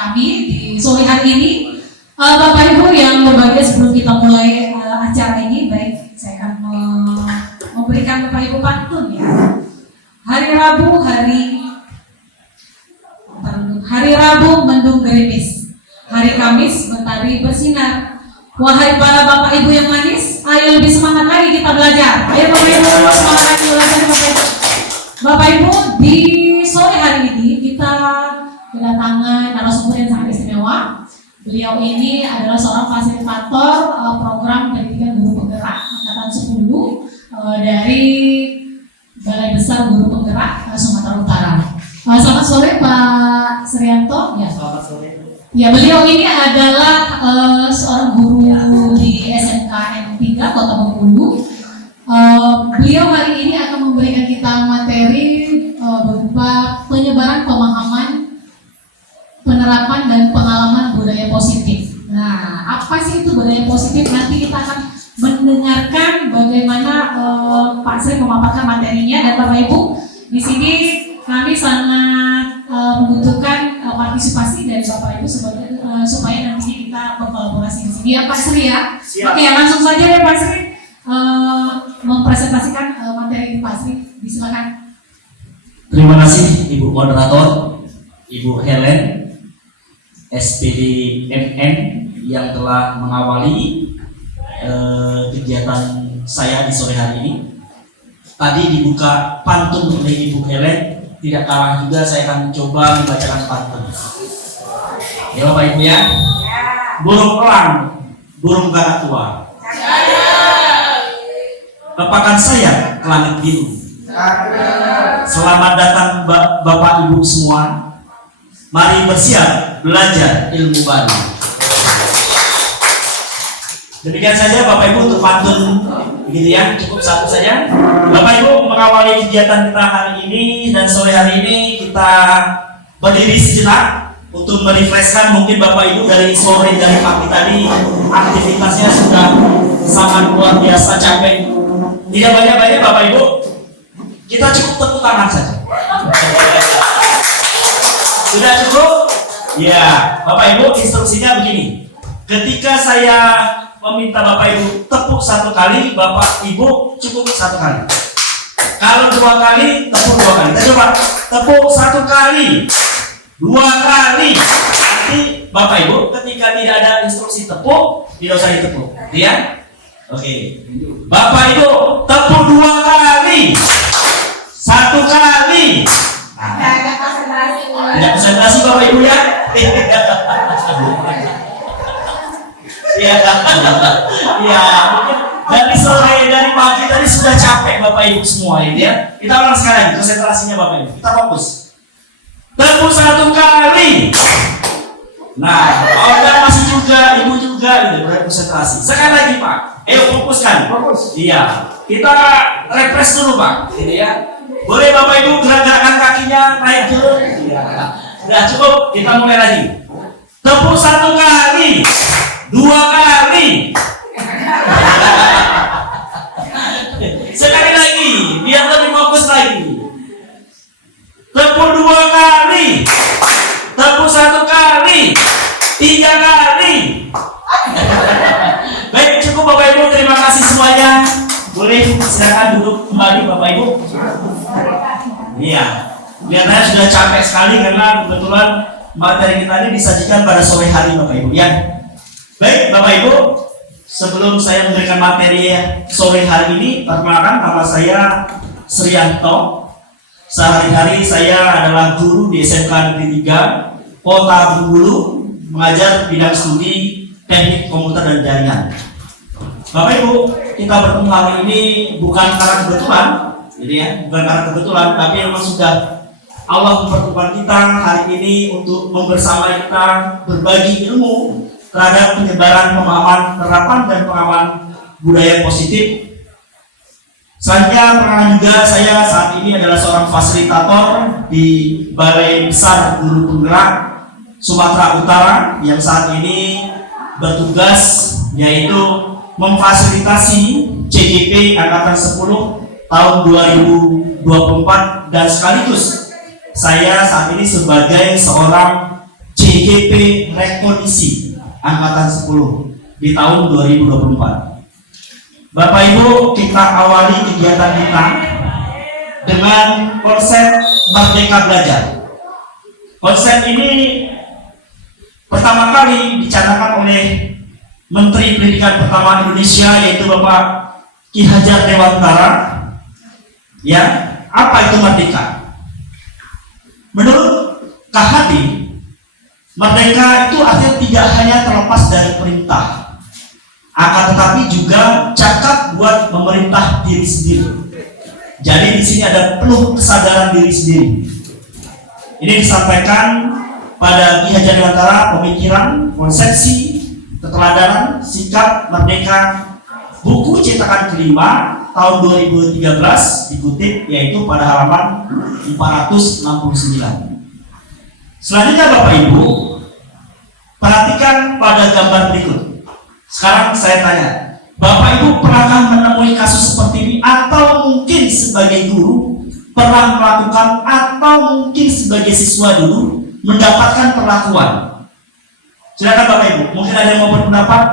kami di sore hari ini. Bapak Ibu yang berbahagia, sebelum kita mulai acara ini, baik saya akan memberikan Bapak Ibu pantun ya. Hari Rabu mendung gerimis, hari Kamis mentari bersinar. Wahai para Bapak Ibu yang manis, ayo lebih semangat lagi kita belajar. Ayo Bapak Ibu semangat lagi belajar Bapak Ibu. Bapak Ibu, di sore hari ini kita kedatangan narasumber yang sangat istimewa. Beliau ini adalah seorang fasilitator program pendidikan guru penggerak angkatan 10 dari Balai Besar Guru Penggerak Sumatera Utara. Selamat sore Pak Srianto. Ya. Selamat sore. Ya, beliau ini adalah seorang guru di SMK N3 Kota Bengkulu. Beliau hari ini akan memberikan kita materi berupa penyebaran pemahaman, penerapan dan pengalaman budaya positif. Nah, apa sih itu budaya positif? Nanti kita akan mendengarkan bagaimana Pak Sri memaparkan materinya, dan Bapak Ibu di sini kami sangat membutuhkan partisipasi dari Bapak Ibu supaya nanti kita berkolaborasi di sini ya Pak Sri ya. Siap. Oke, langsung saja ya Pak Sri mempresentasikan materi Pak Sri. Silakan. Terima kasih Ibu Moderator, Ibu Helen, SPD MN yang telah mengawali kegiatan saya di sore hari ini. Tadi dibuka pantun oleh Ibu Helen, tidak kalah juga saya akan coba membacakan pantun. Ya Bapak Ibu ya. Burung elang, burung barak tua. Lepakan saya ke langit biru. Selamat datang Bapak Ibu semua. Mari bersiap belajar ilmu baru. Demikian saja Bapak Ibu untuk pantun begini ya, cukup satu saja. Bapak Ibu mengawali kegiatan kita hari ini dan sore hari ini kita berdiri sejenak untuk merefreshkan. Mungkin Bapak Ibu dari sore dari pagi tadi aktivitasnya sudah sangat luar biasa capek. Tidak banyak-banyak Bapak Ibu, kita cukup tepuk tangan saja. Sudah cukup? Ya, Bapak Ibu instruksinya begini. Ketika saya meminta Bapak Ibu tepuk satu kali, Bapak Ibu cukup satu kali. Kalau dua kali, tepuk dua kali. Kita coba tepuk satu kali, dua kali. Nanti Bapak Ibu ketika tidak ada instruksi tepuk, tidak usah ditepuk, ya? Oke. Bapak Ibu tepuk dua kali, satu kali. Tidak konsentrasi Bapak Ibu ya. Ya, ya. Dari sore dari pagi tadi sudah capek Bapak Ibu semua ini ya. Kita ulang sekali lagi konsentrasinya Bapak Ibu. Kita fokus. Tepuk satu kali. Nah, organ masih juga, ibu juga, gitu, berkonsentrasi. Sekali lagi Pak. Ayo fokuskan. Fokus. Iya. Kita refresh dulu Pak. Ini ya. Boleh Bapak Ibu gerak-gerakan kakinya naik turun. Iya. Sudah cukup. Kita mulai lagi. Tepuk satu kali, dua kali. Sekali lagi, biar lebih fokus lagi. Tepuk dua kali, tepuk satu kali, tiga kali. Baik, cukup Bapak Ibu. Terima kasih semuanya. Boleh silakan duduk kembali Bapak Ibu. Iya, kelihatannya sudah capek sekali karena kebetulan materi kita ini disajikan pada sore hari Bapak Ibu ya. Baik Bapak Ibu, sebelum saya memberikan materi sore hari ini, perkenalkan nama saya Srianto. Sehari-hari saya adalah guru di SMK Negeri 3 Kota Bengkulu, mengajar bidang studi teknik komputer dan jaringan. Bapak Ibu, kita bertemu hari ini bukan karena kebetulan, jadi ya, bukan karena kebetulan, tapi memang sudah Allah mempertemukan kita hari ini untuk membersamai kita berbagi ilmu terhadap penyebaran pemahaman, penerapan dan pengalaman budaya positif. Selanjutnya, perkenalkan juga saya saat ini adalah seorang fasilitator di Balai Besar Guru Penggerak Sumatera Utara yang saat ini bertugas yaitu memfasilitasi CGP Angkatan 10 tahun 2024 dan sekaligus saya saat ini sebagai seorang CGP Rekondisi Angkatan 10 di tahun 2024. Bapak Ibu, kita awali kegiatan kita dengan konsep Merdeka Belajar. Konsep ini pertama kali dicanangkan oleh Menteri Pendidikan pertama Indonesia, yaitu Bapak Ki Hajar Dewantara. Ya, apa itu merdeka? Menurut KHD, merdeka itu artinya tidak hanya terlepas dari perintah, akan tetapi juga cakap buat memerintah diri sendiri. Jadi di sini ada penuh kesadaran diri sendiri. Ini disampaikan pada Ki Hajar Dewantara, pemikiran, konsepsi, keteladanan, sikap merdeka, buku cetakan kelima tahun 2013 dikutip, yaitu pada halaman 469. Selanjutnya Bapak Ibu, perhatikan pada gambar berikut. Sekarang saya tanya, Bapak Ibu pernahkah menemui kasus seperti ini, atau mungkin sebagai guru pernah melakukan, atau mungkin sebagai siswa dulu mendapatkan perlakuan? Silakan Bapak Ibu, mungkin ada yang mau berpendapat?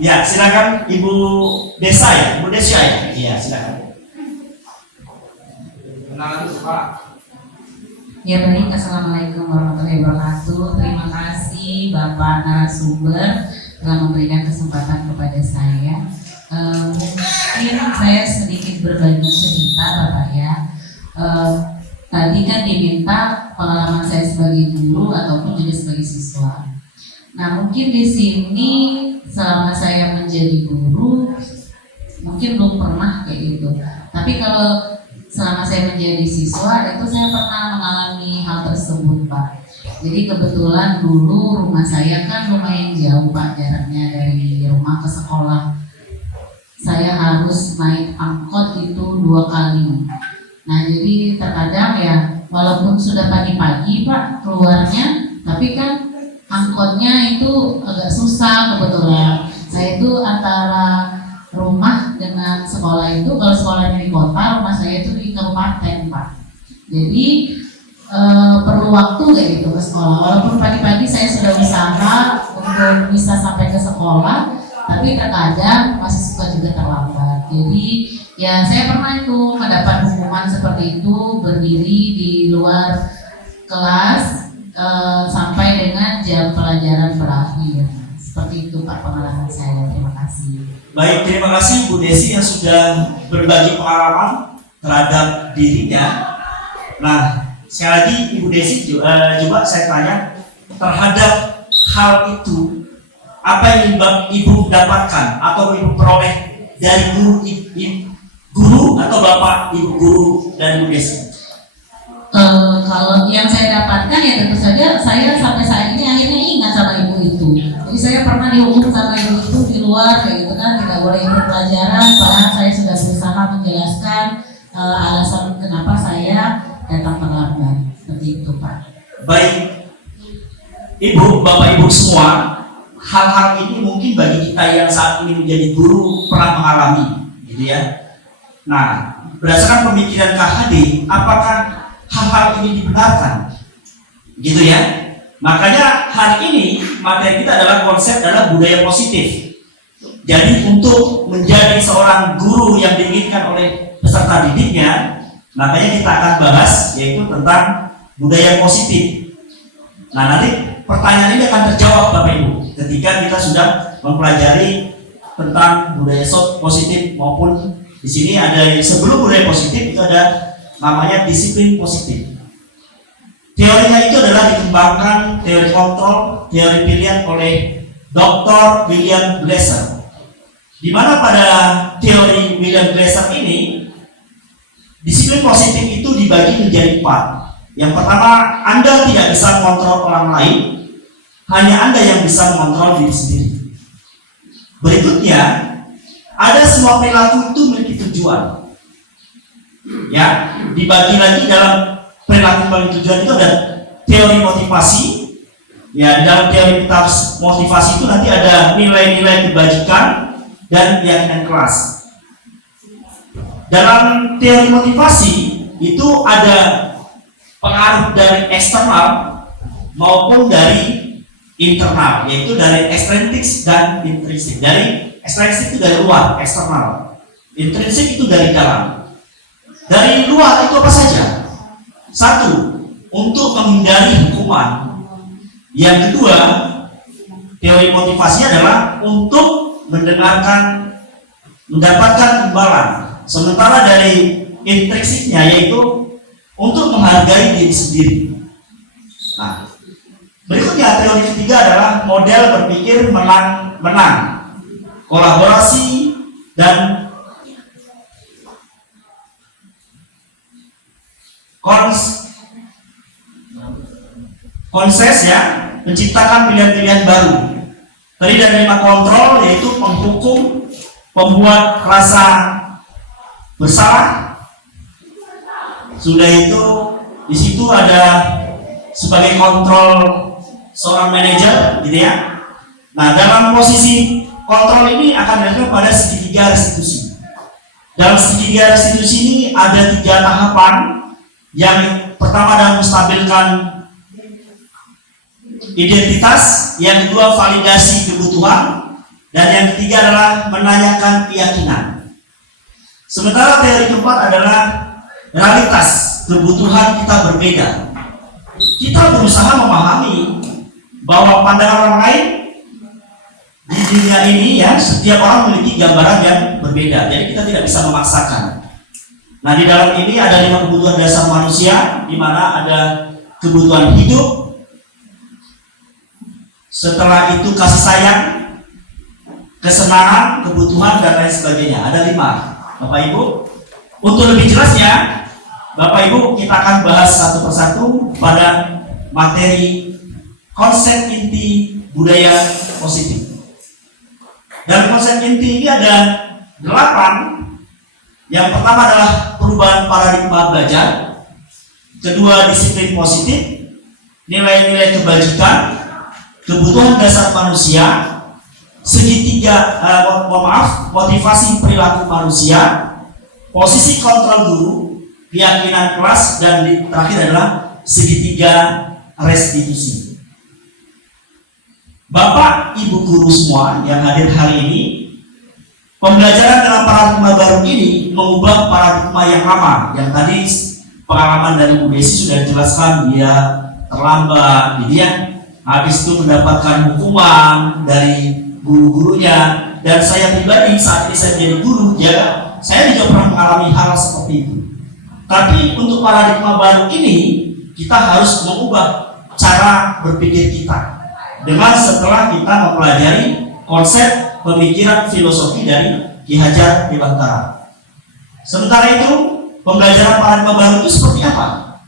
Ya, silakan Ibu Desa ya, Ibu Desa ya. Iya, silakan. Kenalan dulu Pak. Ya baik, Assalamualaikum warahmatullahi wabarakatuh. Terima kasih Bapak narasumber telah memberikan kesempatan kepada saya. Mungkin saya sedikit berbagi cerita Bapak ya. Tadi kan diminta pengalaman saya sebagai guru ataupun juga sebagai siswa. Nah mungkin di sini selama saya menjadi guru mungkin belum pernah kayak gitu. Tapi kalau selama saya menjadi siswa itu saya pernah mengalami hal tersebut Pak. Jadi kebetulan dulu rumah saya kan lumayan jauh Pak jaraknya dari rumah ke sekolah. Saya harus naik angkot itu 2 kali. Nah jadi terkadang ya walaupun sudah pagi-pagi Pak keluarnya, tapi kan angkotnya itu agak susah kebetulan. Saya itu antara rumah dengan sekolah itu, kalau sekolahnya di kota, rumah saya itu di kabupaten Pak. Jadi perlu waktu kayak gitu ke sekolah. Walaupun pagi-pagi saya sudah usaha untuk bisa sampai ke sekolah, tapi terkadang masih suka juga terlambat. Jadi ya saya pernah itu mendapat hukuman seperti itu, berdiri di luar kelas sampai dengan jam pelajaran berakhir. Seperti itu Pak pengalaman saya. Terima kasih. Baik, terima kasih Bu Desi yang sudah berbagi pengalaman terhadap dirinya. Nah, sekali lagi Ibu Desi juga saya tanya terhadap hal itu, apa yang Ibu dapatkan atau Ibu peroleh dari guru atau Bapak Ibu guru dan Bu Desi? Kalau yang saya dapatkan ya tentu saja saya sampai saat ini akhirnya ingat sama ibu itu. Jadi saya pernah dihukum sama ibu itu di luar kayak gitu kan, tidak boleh ikut pelajaran. Padahal saya sudah berusaha menjelaskan alasan kenapa saya datang terlambat. Seperti itu Pak. Baik, Ibu, Bapak Ibu semua, hal-hal ini mungkin bagi kita yang saat ini menjadi guru pernah mengalami, gitu ya. Nah, berdasarkan pemikiran KHD, apakah hal-hal ini dibenarkan, gitu ya? Makanya hari ini materi kita adalah konsep adalah budaya positif. Jadi untuk menjadi seorang guru yang diinginkan oleh peserta didiknya, makanya kita akan bahas yaitu tentang budaya positif. Nah nanti pertanyaan ini akan terjawab Bapak Ibu ketika kita sudah mempelajari tentang budaya positif maupun di sini ada sebelum budaya positif itu ada namanya disiplin positif. Teorinya itu adalah dikembangkan teori kontrol, teori pilihan oleh Dr. William Glasser. Di mana pada teori William Glasser ini disiplin positif itu dibagi menjadi 4. Yang pertama, Anda tidak bisa mengontrol orang lain, hanya Anda yang bisa mengontrol diri sendiri. Berikutnya, ada semua perilaku itu memiliki tujuan. Ya, dibagi lagi dalam perilaku tujuan itu ada teori motivasi. Ya, di dalam teori motivasi itu nanti ada nilai-nilai kebajikan dan keyakinan keras. Dalam teori motivasi itu ada pengaruh dari eksternal maupun dari internal, yaitu dari ekstrinsik dan intrinsik. Dari ekstrinsik itu dari luar, eksternal. Intrinsik itu dari dalam. Dari luar itu apa saja? Satu, untuk menghindari hukuman. Yang kedua, teori motivasinya adalah untuk mendapatkan imbalan. Sementara dari intrinsiknya yaitu untuk menghargai diri sendiri. Nah, berikutnya teori ketiga adalah model berpikir menang-menang, kolaborasi dan konses ya, menciptakan pilihan-pilihan baru. Tadi dari 5 kontrol yaitu menghukum, membuat rasa bersalah. Sudah itu di situ ada sebagai kontrol seorang manajer, gitu ya. Nah, dalam posisi kontrol ini akan dilakukan pada segitiga restitusi. Dalam segitiga restitusi ini ada 3 tahapan. Yang pertama adalah menstabilkan identitas, yang kedua validasi kebutuhan, dan yang ketiga adalah menanyakan keyakinan. Sementara teori keempat adalah realitas kebutuhan kita berbeda. Kita berusaha memahami bahwa pandangan orang lain di dunia ini ya, setiap orang memiliki gambaran yang berbeda. Jadi kita tidak bisa memaksakan. Nah, di dalam ini ada 5 kebutuhan dasar manusia, di mana ada kebutuhan hidup, setelah itu kasih sayang, kesenangan, kebutuhan, dan lain sebagainya. Ada 5, Bapak Ibu. Untuk lebih jelasnya, Bapak Ibu, kita akan bahas satu persatu pada materi konsep inti budaya positif. Dan konsep inti ini ada 8. Yang pertama adalah perubahan paradigma belajar, kedua disiplin positif, nilai-nilai kebajikan, kebutuhan dasar manusia, motivasi perilaku manusia, posisi kontrol guru, keyakinan kelas, dan terakhir adalah segitiga restitusi. Bapak, Ibu guru semua yang hadir hari ini, pembelajaran dalam paradigma baru ini mengubah paradigma yang lama. Yang tadi pengalaman dari Bu Desi sudah dijelaskan, dia terlambat, dia habis itu mendapatkan hukuman dari guru-gurunya. Dan saya pribadi saat ini saya jadi guru, ya, saya juga pernah mengalami hal seperti itu. Tapi untuk paradigma baru ini kita harus mengubah cara berpikir kita dengan setelah kita mempelajari konsep pemikiran filosofi dari Ki Hajar Dewantara. Sementara itu, pembelajaran paradigma baru itu seperti apa?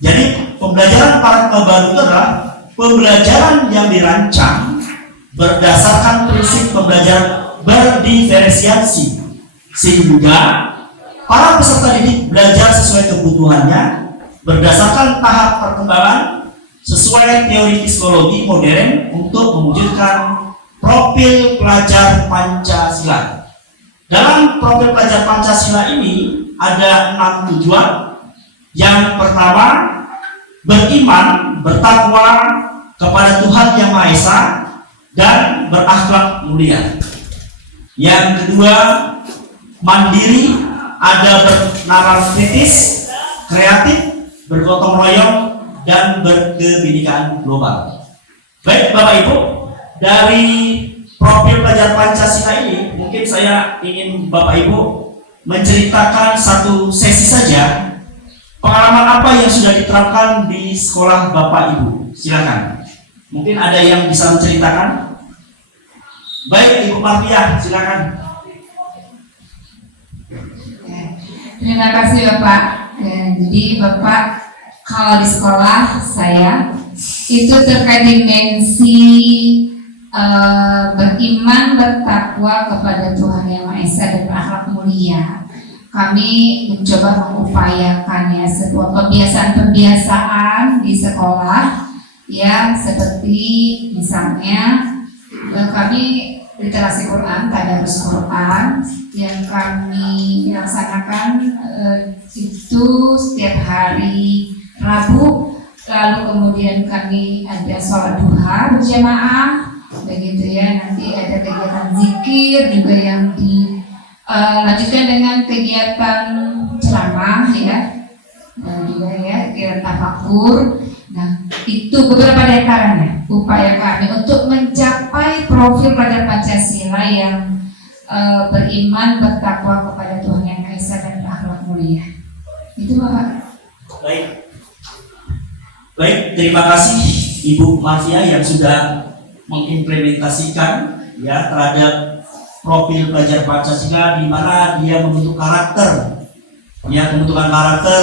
Jadi, pembelajaran paradigma baru itu adalah pembelajaran yang dirancang berdasarkan prinsip pembelajaran berdiferensiasi, sehingga para peserta didik belajar sesuai kebutuhannya berdasarkan tahap perkembangan sesuai teori psikologi modern untuk mewujudkan profil pelajar Pancasila. Dalam profil pelajar Pancasila ini ada 6 tujuan. Yang pertama, beriman, bertakwa kepada Tuhan Yang Maha Esa dan berakhlak mulia. Yang kedua, mandiri, ada bernalar kritis, kreatif, bergotong royong, dan berkebinekaan global. Baik Bapak Ibu, dari profil pelajar Pancasila ini mungkin saya ingin Bapak Ibu menceritakan satu sesi saja pengalaman apa yang sudah diterapkan di sekolah Bapak Ibu. Silakan. Mungkin ada yang bisa menceritakan. Baik Ibu Martia, silakan. Terima kasih Bapak. Jadi Bapak, kalau di sekolah saya itu terkait dimensi beriman, bertakwa kepada Tuhan Yang Maha Esa dan berakhlak mulia. Kami mencoba mengupayakan ya sebuah kebiasaan-kebiasaan di sekolah, ya seperti misalnya kami literasi Quran, tadarus Quran yang kami laksanakan itu setiap hari Rabu lalu kemudian kami ada sholat duha berjamaah, begitu ya. Nanti ada kegiatan zikir juga yang dilanjutkan dengan kegiatan ceramah ya, dan juga ya kegiatan tafakur. Nah, itu beberapa dari antaranya upaya kami untuk mencapai profil pelajar Pancasila yang beriman, bertakwa kepada Tuhan Yang Maha Esa dan berakhlak mulia. Itu Bapak. Baik, terima kasih Ibu Mafia yang sudah mengimplementasikan ya terhadap profil pelajar Pancasila, di mana dia membentuk karakter, ya pembentukan karakter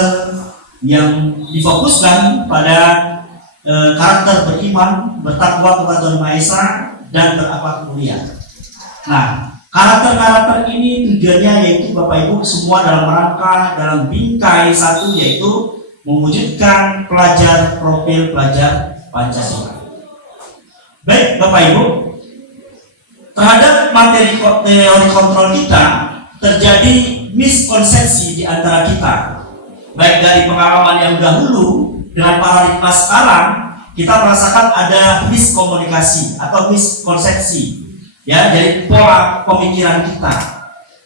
yang difokuskan pada karakter beriman, bertakwa kepada Tuhan Maha Esa dan berakhlak mulia. Nah, karakter-karakter ini tujuannya yaitu Bapak Ibu semua dalam rangka, dalam bingkai satu, yaitu mewujudkan profil pelajar Pancasila. Baik Bapak Ibu, terhadap materi teori kontrol kita terjadi miskonsepsi di antara kita. Baik dari pengalaman yang dahulu dengan paradigma sekarang, kita merasakan ada miskomunikasi atau miskonsepsi ya dari pola pemikiran kita.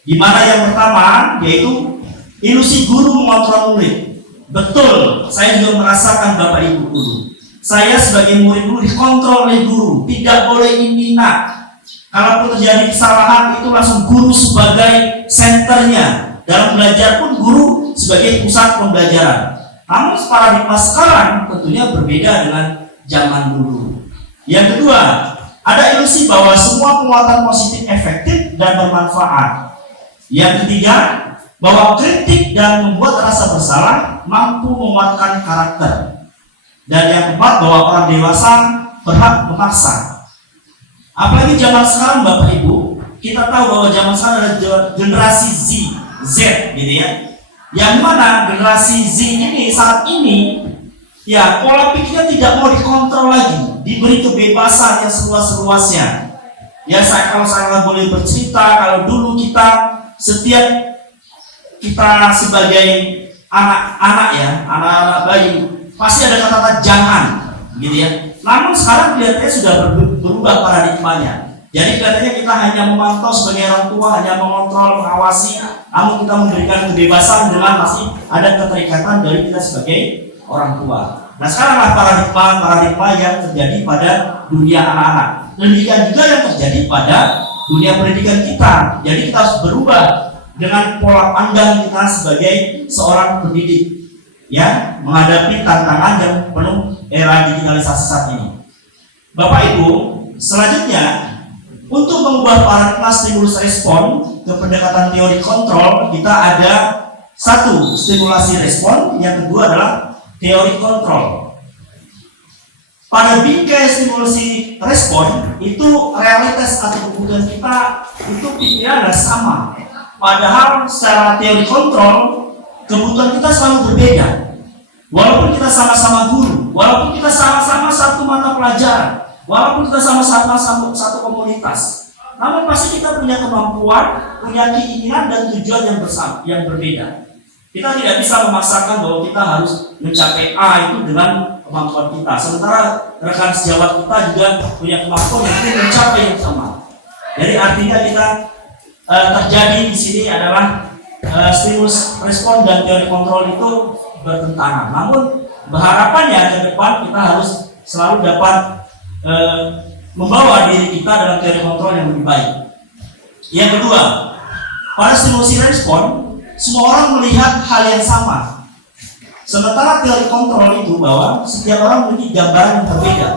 Di mana yang pertama yaitu ilusi guru mengontrol murid. Betul, saya juga merasakan Bapak Ibu guru. Saya sebagai murid dulu dikontrol oleh guru, tidak boleh ini nak. Kalaupun terjadi kesalahan itu langsung guru sebagai senternya. Dalam belajar pun guru sebagai pusat pembelajaran. Namun paradigma sekarang tentunya berbeda dengan zaman dulu. Yang kedua, ada ilusi bahwa semua penguatan positif efektif dan bermanfaat. Yang ketiga, bahwa kritik dan membuat rasa bersalah mampu menguatkan karakter. Dan yang keempat, bahwa orang dewasa berhak memaksa. Apalagi zaman sekarang Bapak Ibu, kita tahu bahwa zaman sekarang adalah generasi Z gitu ya. Yang mana generasi Z ini saat ini ya pola pikirnya tidak mau dikontrol lagi, diberi kebebasan yang seluas-luasnya. Ya kalau saya boleh bercerita, kalau dulu setiap kita sebagai anak-anak bayi pasti ada kata-kata jangan gitu ya. Namun sekarang kelihatannya sudah berubah paradigmanya. Jadi kelihatannya kita hanya memantau sebagai orang tua, hanya mengontrol, mengawasi, namun kita memberikan kebebasan dengan masih ada keterikatan dari kita sebagai orang tua. Nah sekaranglah paradigma yang terjadi pada dunia anak-anak. Demikian juga yang terjadi pada dunia pendidikan kita. Jadi kita harus berubah dengan pola pandang kita sebagai seorang pendidik ya, menghadapi tantangan yang penuh era digitalisasi saat ini. Bapak Ibu, selanjutnya untuk mengubah paradigma stimulus respon ke pendekatan teori kontrol, kita ada satu stimulasi respon, yang kedua adalah teori kontrol. Pada bingkai stimulasi respon itu realitas atau kebutuhan kita itu pikiran sama. Padahal secara teori kontrol kebutuhan kita selalu berbeda. Walaupun kita sama-sama guru, walaupun kita sama-sama satu mata pelajaran, walaupun kita sama-sama satu komunitas, namun pasti kita punya kemampuan, punya keinginan dan tujuan yang berbeda. Kita tidak bisa memaksakan bahwa kita harus mencapai A itu dengan kemampuan kita. Sementara rekan sejawat kita juga punya kemampuan yang mencapai yang sama. Jadi artinya kita terjadi di sini adalah stimulus respon dan teori kontrol itu bertentangan. Namun harapannya ke depan kita harus selalu dapat membawa diri kita dalam teori kontrol yang lebih baik. Yang kedua, pada stimulus respon semua orang melihat hal yang sama. Sementara teori kontrol itu bahwa setiap orang memiliki gambaran yang berbeda.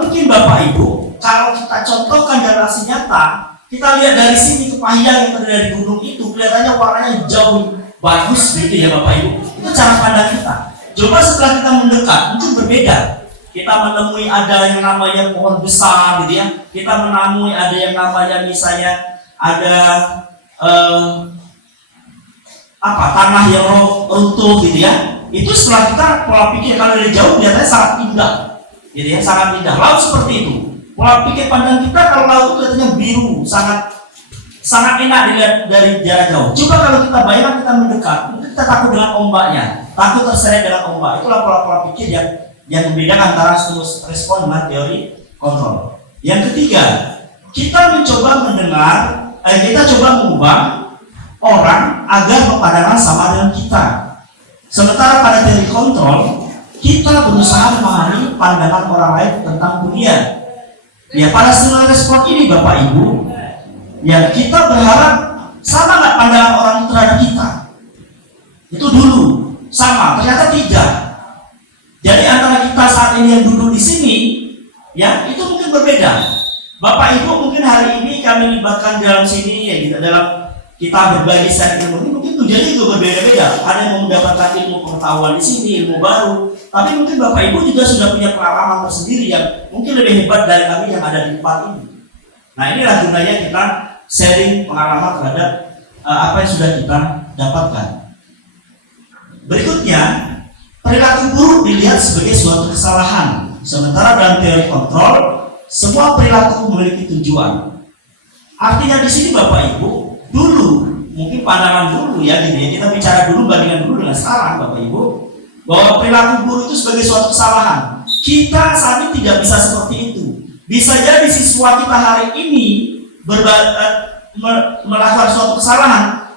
Mungkin Bapak Ibu, kalau kita contohkan dalam aksi nyata, kita lihat dari sini ke Pahiyang yang terdiri dari gunung itu, kelihatannya warnanya jauh bagus gitu ya Bapak Ibu. Itu cara pandang kita. Coba setelah kita mendekat, mungkin berbeda. Kita menemui ada yang namanya pohon besar gitu ya. Kita menemui ada yang namanya misalnya ada tanah yang runtuh gitu ya. Itu setelah kita pola pikir kalau dari jauh kelihatannya sangat indah. Gitu ya, sangat indah. Laut seperti itu. Pola pikir pandang kita kalau laut itu kelihatannya biru, sangat enak dilihat dari jarak jauh. Coba kalau kita bayangkan kita mendekat, mungkin Kita takut dengan ombaknya, takut terseret dengan ombak. Itulah pola-pola pikir yang membedakan antara stimulus respon dengan teori kontrol. Yang ketiga, kita mencoba kita coba mengubah orang agar berpandangan sama dengan kita. Sementara pada teori kontrol, kita berusaha memahami pandangan orang lain tentang dunia. Ya, pada stimulus respon ini Bapak Ibu, ya kita berharap sama nggak pandangan orang terhadap kita? Itu dulu sama, ternyata tidak. Jadi antara kita saat ini yang duduk di sini, ya itu mungkin berbeda. Bapak Ibu mungkin hari ini kami libatkan dalam sini, ya kita dalam kita berbagi secara ilmu ini mungkin tujuannya juga berbeda-beda. Ada yang mau mendapatkan ilmu pengetahuan di sini, ilmu baru. Tapi mungkin Bapak Ibu juga sudah punya pengalaman tersendiri yang mungkin lebih hebat dari kami yang ada di tempat ini. Nah inilah gunanya kita sharing pengalaman terhadap apa yang sudah kita dapatkan. Berikutnya, perilaku buruk dilihat sebagai suatu kesalahan. Sementara dalam teori kontrol, semua perilaku memiliki tujuan. Artinya di sini Bapak Ibu, dulu mungkin pandangan dulu ya gitu ya, kita bicara dulu bandingkan dulu dengan sekarang Bapak Ibu, bahwa perilaku buruk itu sebagai suatu kesalahan. Kita saat ini tidak bisa seperti itu. Bisa jadi siswa kita hari ini melakukan suatu kesalahan,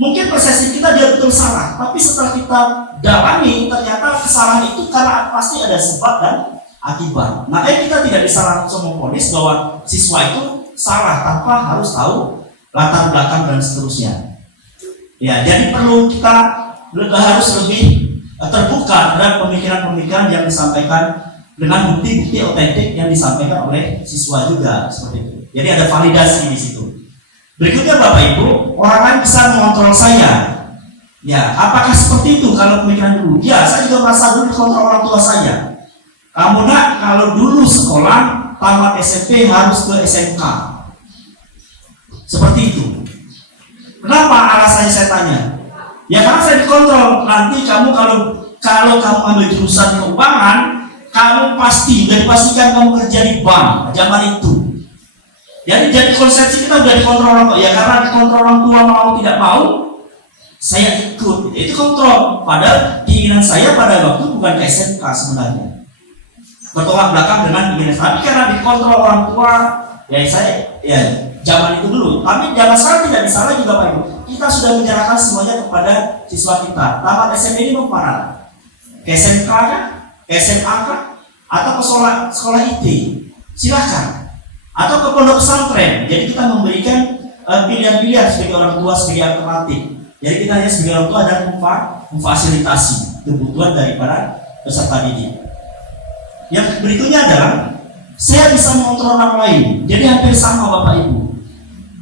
mungkin persepsi kita dia betul salah, tapi setelah kita dalami ternyata kesalahan itu karena pasti ada sebab dan akibat. Makanya kita tidak bisa langsung memvonis bahwa siswa itu salah tanpa harus tahu latar belakang dan seterusnya. Ya, jadi perlu kita harus lebih terbuka terhadap pemikiran-pemikiran yang disampaikan dengan bukti-bukti otentik yang disampaikan oleh siswa juga seperti itu. Jadi ada validasi di situ. Berikutnya Bapak Ibu, orang lain bisa mengontrol saya. Ya, apakah seperti itu kalau pemikiran dulu? Ya, saya juga merasa dulu dikontrol orang tua saya. Kamu nak, kalau dulu sekolah tamat SMP harus ke SMK. Seperti itu. Kenapa alasannya saya tanya? Ya karena saya dikontrol. Nanti kamu kalau kamu ambil jurusan keuangan, kamu pasti udah dipastikan kamu kerja di bank zaman itu. Jadi konsepsi kita udah dikontrol orang tua. Ya karena dikontrol orang tua mau tidak mau, saya ikut. Itu kontrol. Padahal keinginan saya pada waktu bukan ke SMK sebenarnya. Bertolak belakang dengan keinginan. Tapi karena dikontrol orang tua, ya saya zaman itu dulu. Tapi zaman sekarang tidak bisa lagi Bapak Ibu. Kita sudah menyerahkan semuanya kepada siswa kita. Tamat SMP ini mau kemana? Ke SMK kah? Ke SMA kah? Atau ke sekolah IT? Silakan. Atau ke pondok pesantren. Jadi kita memberikan pilihan-pilihan sebagai orang tua, sebagai alternatif. Jadi kita hanya sebagai orang tua dan memfasilitasi kebutuhan daripada peserta didik. Yang berikutnya adalah saya bisa mengontrol orang lain. Jadi hampir sama Bapak Ibu.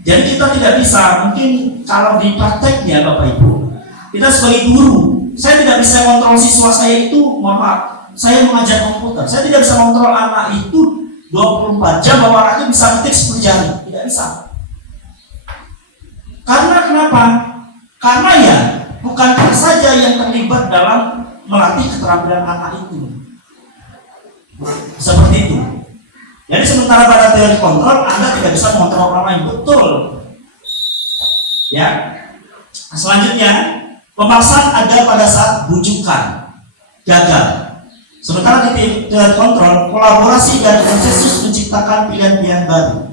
Jadi kita tidak bisa, mungkin kalau di prakteknya Bapak Ibu, kita sebagai guru, saya tidak bisa mengontrol siswa saya itu, saya mengajar komputer. Saya tidak bisa mengontrol anak itu 24 jam bahwa anaknya bisa ngetik 10 jari. Tidak bisa. Karena kenapa? Karena ya bukan kita saja yang terlibat dalam melatih keterampilan anak itu. Seperti itu. Jadi sementara pada teori kontrol Anda tidak bisa mengontrol orang lain, betul. Ya. Selanjutnya, pemaksaan ada pada saat bujukan gagal. Sementara di teori kontrol, kolaborasi dan konsensus menciptakan pilihan-pilihan baru.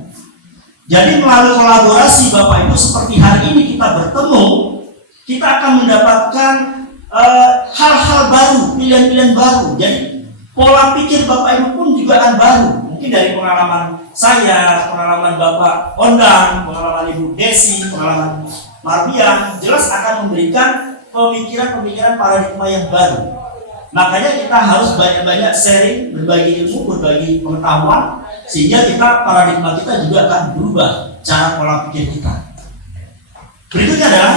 Jadi melalui kolaborasi Bapak Ibu seperti hari ini kita bertemu, kita akan mendapatkan hal-hal baru, pilihan-pilihan baru. Jadi pola pikir Bapak Ibu pun juga akan baru. Mungkin dari pengalaman saya, pengalaman Bapak Ondang, pengalaman Ibu Desi, pengalaman Marbian, jelas akan memberikan pemikiran-pemikiran paradigma yang baru. Makanya kita harus banyak-banyak sharing, berbagi ilmu, berbagi pengetahuan, sehingga paradigma kita juga akan berubah cara pola pikir kita. Berikutnya adalah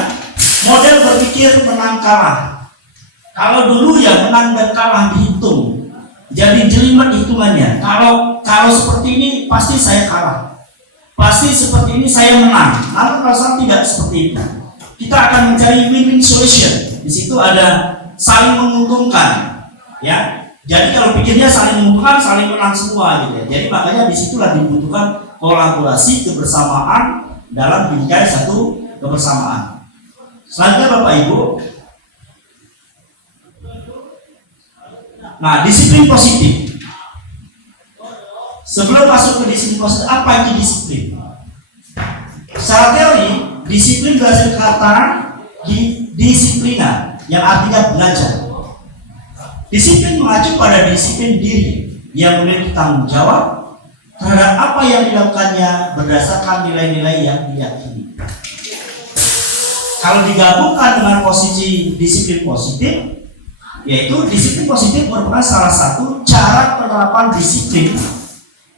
model berpikir menang kalah. Kalau dulu ya menang dan kalah dihitung. Jadi jelimet hitungannya. Kalau seperti ini pasti saya kalah. Pasti seperti ini saya menang. Namun kalau sekarang tidak seperti itu. Kita akan mencari win-win solution. Di situ ada saling menguntungkan. Ya. Jadi kalau pikirnya saling menguntungkan, saling menang semua gitu ya. Jadi makanya disitulah dibutuhkan kolaborasi, kebersamaan dalam bingkai satu kebersamaan. Selanjutnya Bapak Ibu, Nah, disiplin positif. Sebelum masuk ke disiplin positif, apa itu disiplin? Secara teori, disiplin berasal kata disiplina, yang artinya belajar. Disiplin mengacu pada disiplin diri yang memiliki tanggung jawab terhadap apa yang dilakukannya berdasarkan nilai-nilai yang diyakini. Kalau digabungkan dengan posisi disiplin positif, yaitu disiplin positif merupakan salah satu cara penerapan disiplin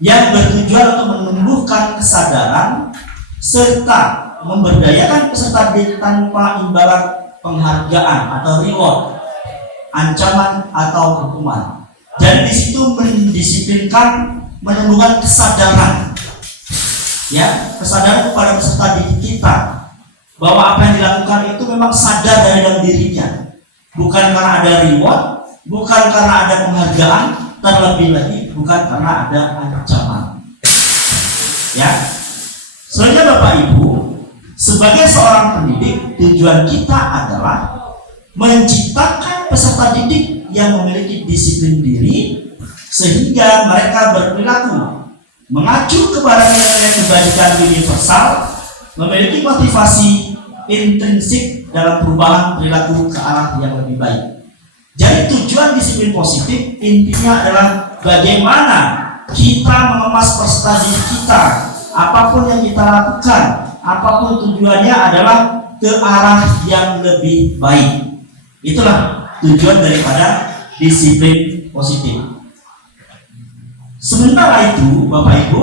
yang bertujuan untuk menumbuhkan kesadaran serta memberdayakan peserta didik tanpa imbalan penghargaan atau reward, ancaman atau hukuman. Dan di situ mendisiplinkan, menumbuhkan kesadaran, ya, kesadaran kepada peserta didik kita bahwa apa yang dilakukan itu memang sadar dari dalam dirinya, bukan karena ada reward, bukan karena ada penghargaan, terlebih lagi bukan karena ada ancaman. Ya, selanjutnya Bapak Ibu, sebagai seorang pendidik, tujuan kita adalah menciptakan peserta didik yang memiliki disiplin diri sehingga mereka berperilaku mengacu kepada nilai kebajikan universal, memiliki motivasi intrinsik dalam perubahan perilaku ke arah yang lebih baik. Jadi tujuan disiplin positif intinya adalah bagaimana kita mengemas peserta didik kita, apapun yang kita lakukan, apapun tujuannya adalah ke arah yang lebih baik. Itulah tujuan daripada disiplin positif. Sementara itu, Bapak Ibu,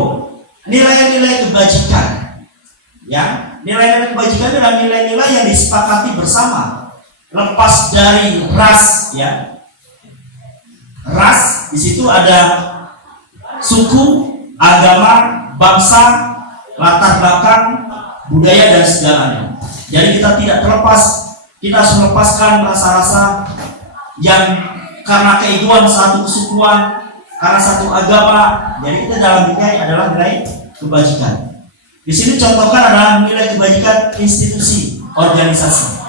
nilai-nilai kebajikan, ya, nilai-nilai kebajikan adalah nilai-nilai yang disepakati bersama, lepas dari ras, ya. Ras di situ ada suku, agama, bangsa, latar belakang, budaya dan segalanya. Jadi kita tidak terlepas, kita harus melepaskan rasa-rasa yang karena keegoan satu kesukuan, karena satu agama. Jadi kita dalam nilai adalah nilai kebajikan. Di sini contohkan adalah nilai kebajikan institusi, organisasi.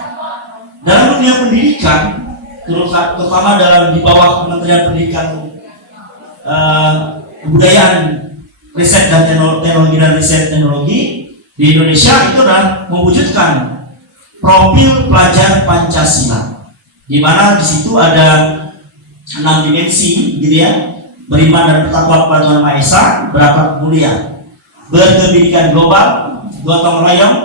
Dalam dunia pendidikan, terutama dalam di bawah Kementerian Pendidikan, Kebudayaan, Riset dan Teknologi dan Riset Teknologi di Indonesia itu adalah mewujudkan profil pelajar Pancasila, di mana di situ ada 6 dimensi, gitu ya: beriman dan bertakwa kepada Tuhan Maha Esa, berakhlak mulia, berkebidikan global, gotong royong,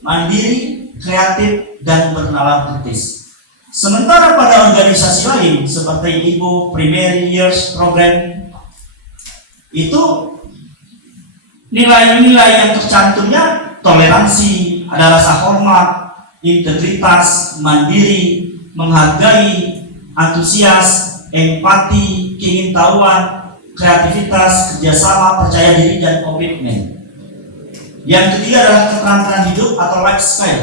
mandiri, kreatif, dan bernalar kritis. Sementara pada organisasi lain seperti Ibu Primary Years Program itu nilai-nilai yang tercantumnya toleransi, ada rasa hormat, integritas, mandiri, menghargai, antusias, empati, keingintahuan, kreativitas, kerjasama, percaya diri, dan komitmen. Yang ketiga adalah keterampilan hidup atau lifestyle,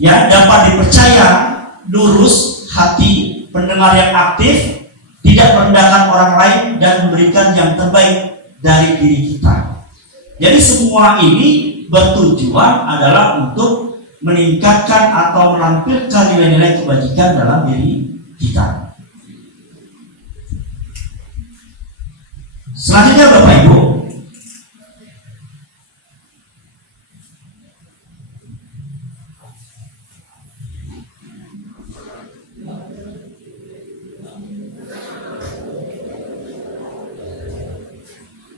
ya, dapat dipercaya, lurus hati, pendengar yang aktif, tidak merendahkan orang lain, dan memberikan yang terbaik dari diri kita. Jadi semua ini bertujuan adalah untuk meningkatkan atau menampilkan nilai-nilai kebajikan dalam diri kita. Selanjutnya Bapak Ibu,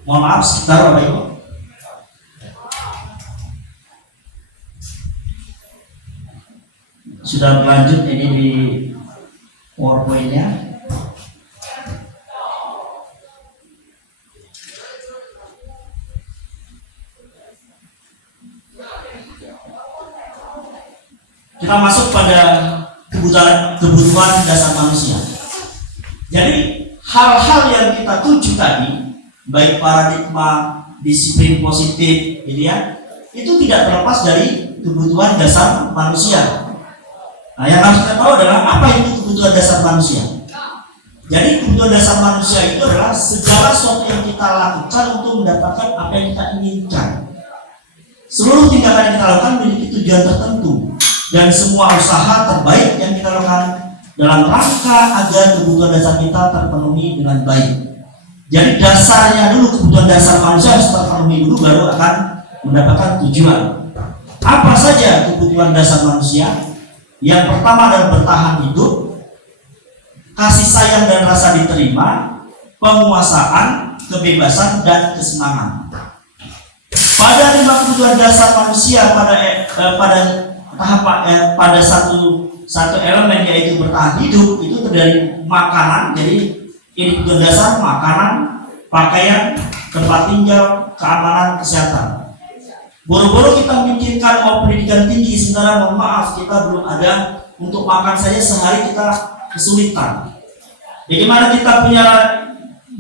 mohon maaf sebentar Bapak Ibu. Sudah berlanjut ini di PowerPoint-nya. Kita masuk pada kebutuhan dasar manusia. Jadi hal-hal yang kita tuju tadi, baik paradigma, disiplin positif, gitu ya, itu tidak terlepas dari kebutuhan dasar manusia. Nah, yang harus kita tahu adalah apa itu kebutuhan dasar manusia. Jadi kebutuhan dasar manusia itu adalah segala sesuatu yang kita lakukan untuk mendapatkan apa yang kita inginkan. Seluruh tindakan yang kita lakukan memiliki tujuan tertentu, dan semua usaha terbaik yang kita lakukan dalam rangka agar kebutuhan dasar kita terpenuhi dengan baik. Jadi dasarnya dulu, kebutuhan dasar manusia harus terpenuhi dulu, baru akan mendapatkan tujuan. Apa saja kebutuhan dasar manusia? Yang pertama adalah bertahan hidup, kasih sayang dan rasa diterima, penguasaan, kebebasan, dan kesenangan. Pada 5 kebutuhan dasar manusia pada satu elemen, yaitu bertahan hidup, itu terdiri makanan. Jadi ini kebutuhan dasar: makanan, pakaian, tempat tinggal, keamanan, kesehatan. Boro-boro kita memikirkan mau pendidikan tinggi, sementara mohon maaf kita belum ada untuk makan saja sehari kita kesulitan. Bagaimana kita punya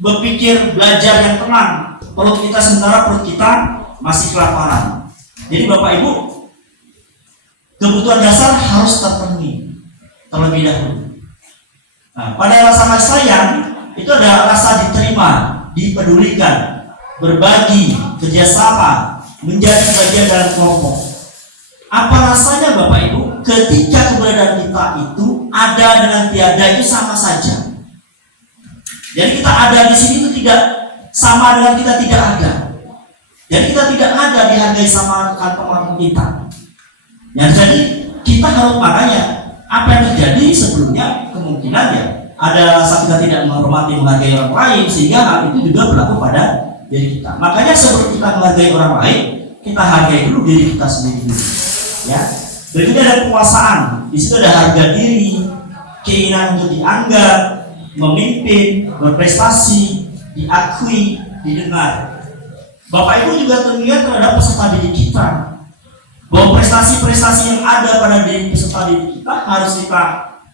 berpikir belajar yang tenang, perut kita sementara perut kita masih kelaparan. Jadi Bapak Ibu, kebutuhan dasar harus terpenuhi terlebih dahulu. Nah, pada rasa kasih sayang itu ada rasa diterima, dipedulikan, berbagi, kerjasama, menjadi bagian dalam kelompok. Apa rasanya Bapak Ibu ketika keberadaan kita itu ada dengan tiada itu sama saja? Jadi kita ada di sini itu tidak sama dengan kita tidak ada. Jadi kita tidak ada dihargai sama teman-teman kita. Ya, jadi kita harus, makanya apa yang terjadi sebelumnya kemungkinan ya ada rasa kita tidak menghormati, menghargai orang lain, sehingga hal itu juga berlaku pada diri kita. Makanya sebelum kita menghargai orang lain, kita hargai dulu diri kita sendiri dulu. Ya. Berikutnya ada penguasaan. Di situ ada harga diri, keinginan untuk dianggap, memimpin, berprestasi, diakui, didengar. Bapak Ibu juga terlihat terhadap peserta didik kita, bahwa prestasi-prestasi yang ada pada diri peserta didik kita harus kita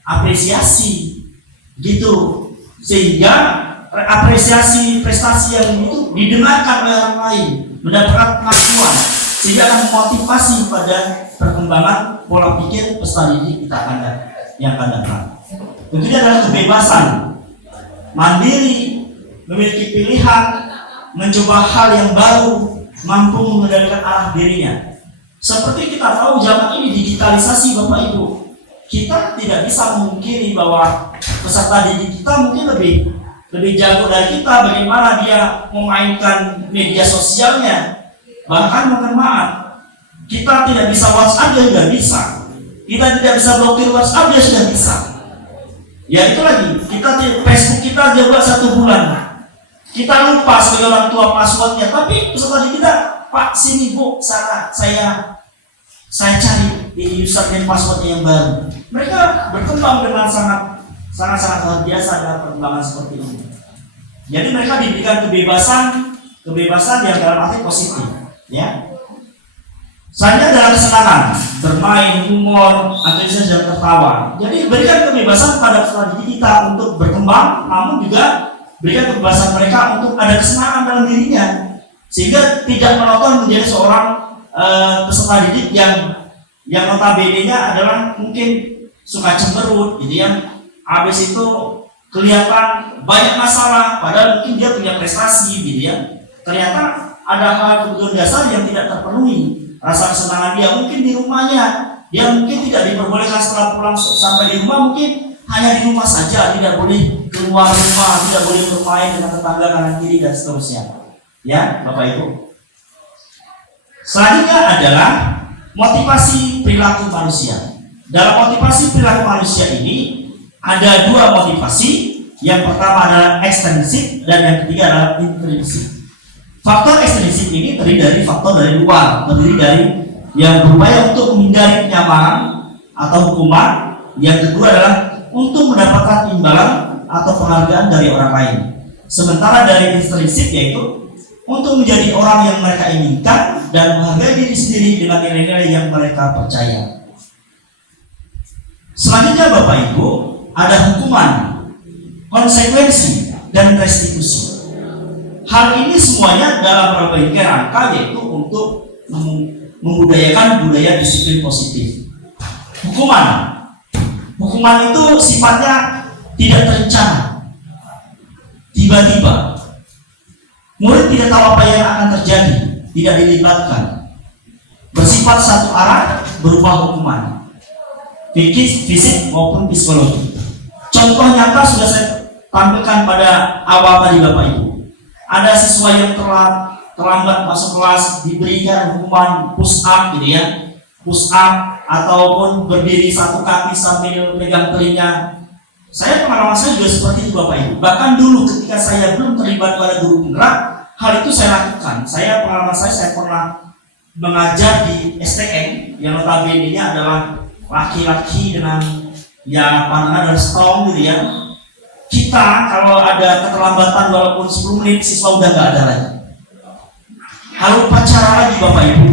apresiasi, gitu, sehingga apresiasi prestasi yang itu didengarkan oleh orang lain, mendapatkan pengakuan, sehingga akan memotivasi pada perkembangan pola pikir peserta didik kita yang akan datang. Tentunya adalah kebebasan, mandiri, memiliki pilihan, mencoba hal yang baru, mampu mengendalikan arah dirinya. Seperti kita tahu zaman ini digitalisasi Bapak Ibu, kita tidak bisa memungkiri bahwa peserta didik kita mungkin lebih jago dari kita bagaimana dia memainkan media sosialnya. Bahkan mohon maaf, kita tidak bisa WhatsApp, dia sudah bisa. Kita tidak bisa blokir WhatsApp, dia sudah bisa. Ya itu lagi, Facebook kita dia buat 1 bulan. Kita lupa sebagai orang tua passwordnya, tapi peserta didik kita, Pak sini Bu, saya cari di username passwordnya yang baru. Mereka berkembang dengan sangat luar biasa dalam perkembangan seperti ini. Jadi mereka diberikan kebebasan yang dalam arti positif, ya. Selanjutnya adalah kesenangan, bermain, humor, antusias dan tertawa. Jadi berikan kebebasan pada peserta didik kita untuk berkembang, namun juga berikan kebebasan mereka untuk ada kesenangan dalam dirinya, sehingga tidak monoton menjadi seorang peserta didik yang notabene-nya adalah mungkin suka cemberut, gitu ya. Habis itu kelihatan banyak masalah, padahal mungkin dia punya prestasi, gitu ya. Ternyata ada hal kebutuhan dasar yang tidak terpenuhi. Rasa kesenangan dia mungkin di rumahnya, dia mungkin tidak diperbolehkan setelah pulang sampai di rumah, mungkin hanya di rumah saja, tidak boleh keluar rumah, tidak boleh bermain dengan tetangga kanan kiri dan seterusnya. Ya, Bapak Ibu. Selanjutnya adalah motivasi perilaku manusia. Dalam motivasi perilaku manusia ini ada 2 motivasi. Yang pertama adalah ekstrinsik dan yang ketiga adalah intrinsik. Faktor ekstrinsik ini terdiri dari faktor dari luar, terdiri dari yang berupaya untuk menghindari kenyamanan atau hukuman. Yang kedua adalah untuk mendapatkan imbalan atau penghargaan dari orang lain. Sementara dari intrinsik yaitu untuk menjadi orang yang mereka inginkan dan menghargai diri sendiri dengan nilai-nilai yang mereka percaya. Selanjutnya Bapak Ibu, ada hukuman, konsekuensi, dan restitusi. Hal ini semuanya dalam berbagai rangka, yaitu untuk membudayakan budaya disiplin positif. Hukuman itu sifatnya tidak terencana, tiba-tiba. Murid tidak tahu apa yang akan terjadi, tidak dilibatkan. Bersifat satu arah, berupa hukuman, fisik maupun psikologi. contoh nyata sudah saya tampilkan pada awal tadi Bapak Ibu. Ada siswa yang terlambat masuk kelas diberikan hukuman push up gitu ya, push up ataupun berdiri satu kaki sambil pegang telinga. Saya pengalaman saya juga seperti itu Bapak Ibu. Bahkan dulu ketika saya belum terlibat pada guru penggerak, hal itu saya lakukan. Pengalaman saya pernah mengajar di STN yang notabene-nya adalah laki-laki dengan ya pandangan dan strong gitu ya. Kita kalau ada keterlambatan walaupun 10 menit siswa udah nggak ada lagi. Harus upacara lagi Bapak Ibu.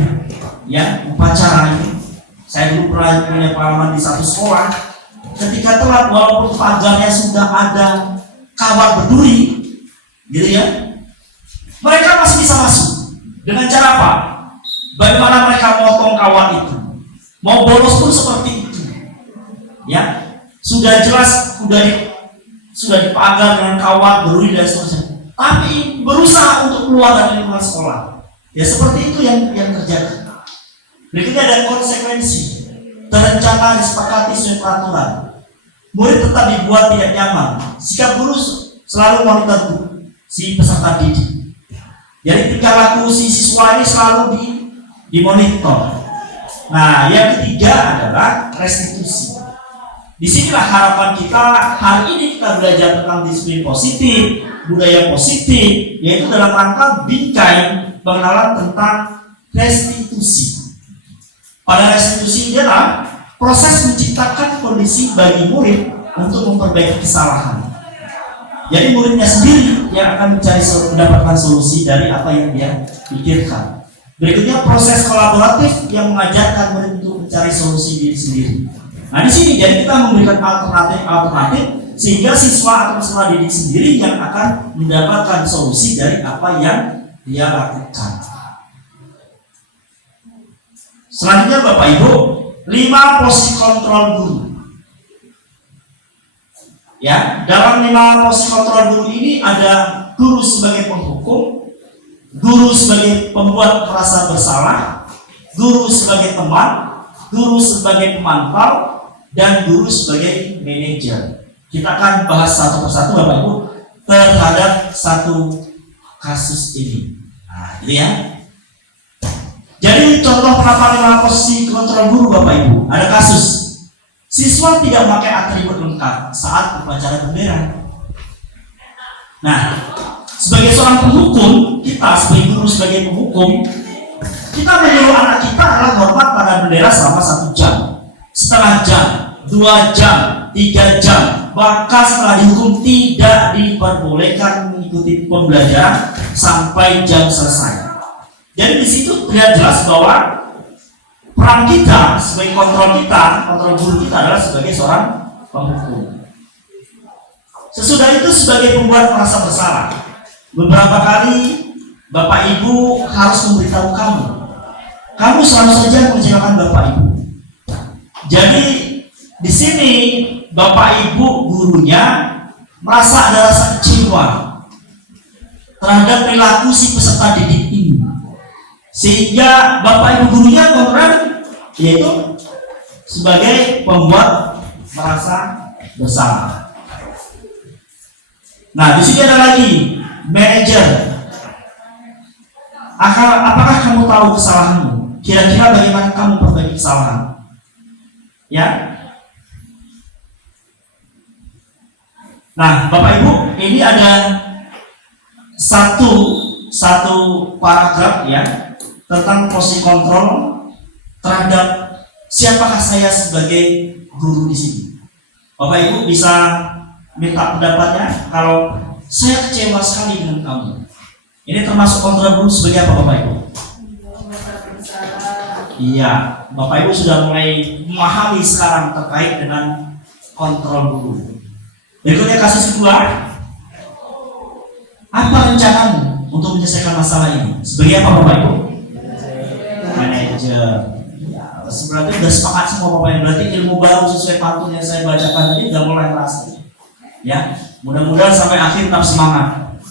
Ya, upacara ini. Saya dulu pernah punya pengalaman di satu sekolah. Ketika telat walaupun pagarnya sudah ada kawat berduri, gitu ya, mereka masih bisa masuk. Dengan cara apa? Bagaimana mereka motong kawat itu? Mau bolos pun seperti itu. Ya, sudah jelas sudah dipagar dengan kawat berduri dan seterusnya. Tapi berusaha untuk keluar dari lingkungan sekolah. Ya seperti itu yang terjadi. Berikutnya ada konsekuensi. Terencana disepakati sesuai peraturan. Murid tetap dibuat tidak nyaman. Sikap guru selalu monitor si peserta didik. Jadi tingkah laku si siswa ini selalu dimonitor. Nah, yang ketiga adalah restitusi. Disinilah harapan kita hari ini kita belajar tentang disiplin positif, budaya positif, yaitu dalam rangka bingkai pengenalan tentang restitusi. Pada restitusi adalah proses menciptakan kondisi bagi murid untuk memperbaiki kesalahan. Jadi muridnya sendiri yang akan mendapatkan solusi dari apa yang dia pikirkan. Berikutnya proses kolaboratif yang mengajarkan murid untuk mencari solusi diri sendiri. Nah di sini jadi kita memberikan alternatif sehingga siswa atau peserta didik sendiri yang akan mendapatkan solusi dari apa yang dia lakukan. Selanjutnya Bapak Ibu, 5 posisi kontrol guru. Ya, dalam 5 posisi kontrol guru ini ada guru sebagai penghukum, guru sebagai pembuat merasa bersalah, guru sebagai teman, guru sebagai pemantau, dan guru sebagai manajer. Kita akan bahas satu persatu Bapak Ibu terhadap satu kasus ini. Nah, gitu ya. Jadi contoh penerapan 5 posisi kontrol guru Bapak Ibu. Ada kasus siswa tidak memakai atribut lengkap saat upacara bendera. Nah, sebagai seorang penghukum, kita sebagai guru sebagai penghukum, kita menyuruh anak kita adalah hormat pada bendera selama 1 jam, setengah jam, 2 jam, 3 jam, bahkan setelah dihukum tidak diperbolehkan mengikuti pembelajaran sampai jam selesai. Jadi di situ terlihat jelas bahwa peran kita sebagai kontrol guru kita adalah sebagai seorang penghukum. Sesudah itu sebagai pembuat merasa bersalah. Beberapa kali Bapak Ibu harus memberitahu kamu selalu saja mengecewakan Bapak Ibu. Jadi di sini Bapak Ibu gurunya merasa ada rasa kecewa terhadap perilaku si peserta didik ini, sehingga Bapak Ibu gurunya kontra, yaitu sebagai pembuat merasa bersalah. Nah, di sini ada lagi manajer. Apakah kamu tahu kesalahanmu? Kira-kira bagaimana kamu perbaiki kesalahan? Ya. Nah, Bapak Ibu, ini ada satu paragraf ya tentang posisi kontrol terhadap siapakah saya sebagai guru di sini. Bapak Ibu bisa minta pendapatnya. Kalau saya kecewa sekali dengan kamu, ini termasuk kontrol guru sebagai apa Bapak Ibu? Iya, Bapak Ibu sudah mulai memahami sekarang terkait dengan kontrol guru. Berikutnya kasus kedua, apa rencanamu untuk menyelesaikan masalah ini? Sebagai apa Bapak Ibu? Manajer. Ya, berarti sudah sepakat semua Bapak Ibu. Berarti ilmu baru sesuai pantun yang saya bacakan tadi sudah mulai terasa. Ya, mudah-mudahan sampai akhir tetap semangat.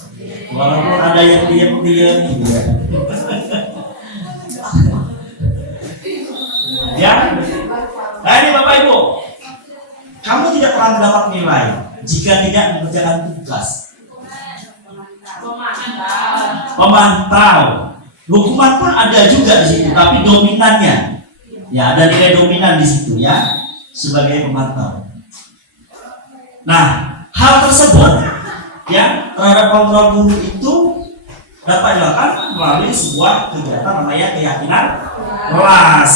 Walaupun ada yang diam gitu ya. Ya, nah ini Bapak Ibu, kamu tidak pernah mendapat nilai. jika tidak mengerjakan tugas? Pemantau. Hukuman pun ada juga di situ, tapi dominannya, ya ada nilai dominan di situ ya, sebagai pemantau. Nah, hal tersebut ya terhadap kontrol guru itu dapat dilakukan melalui sebuah kegiatan namanya keyakinan kelas.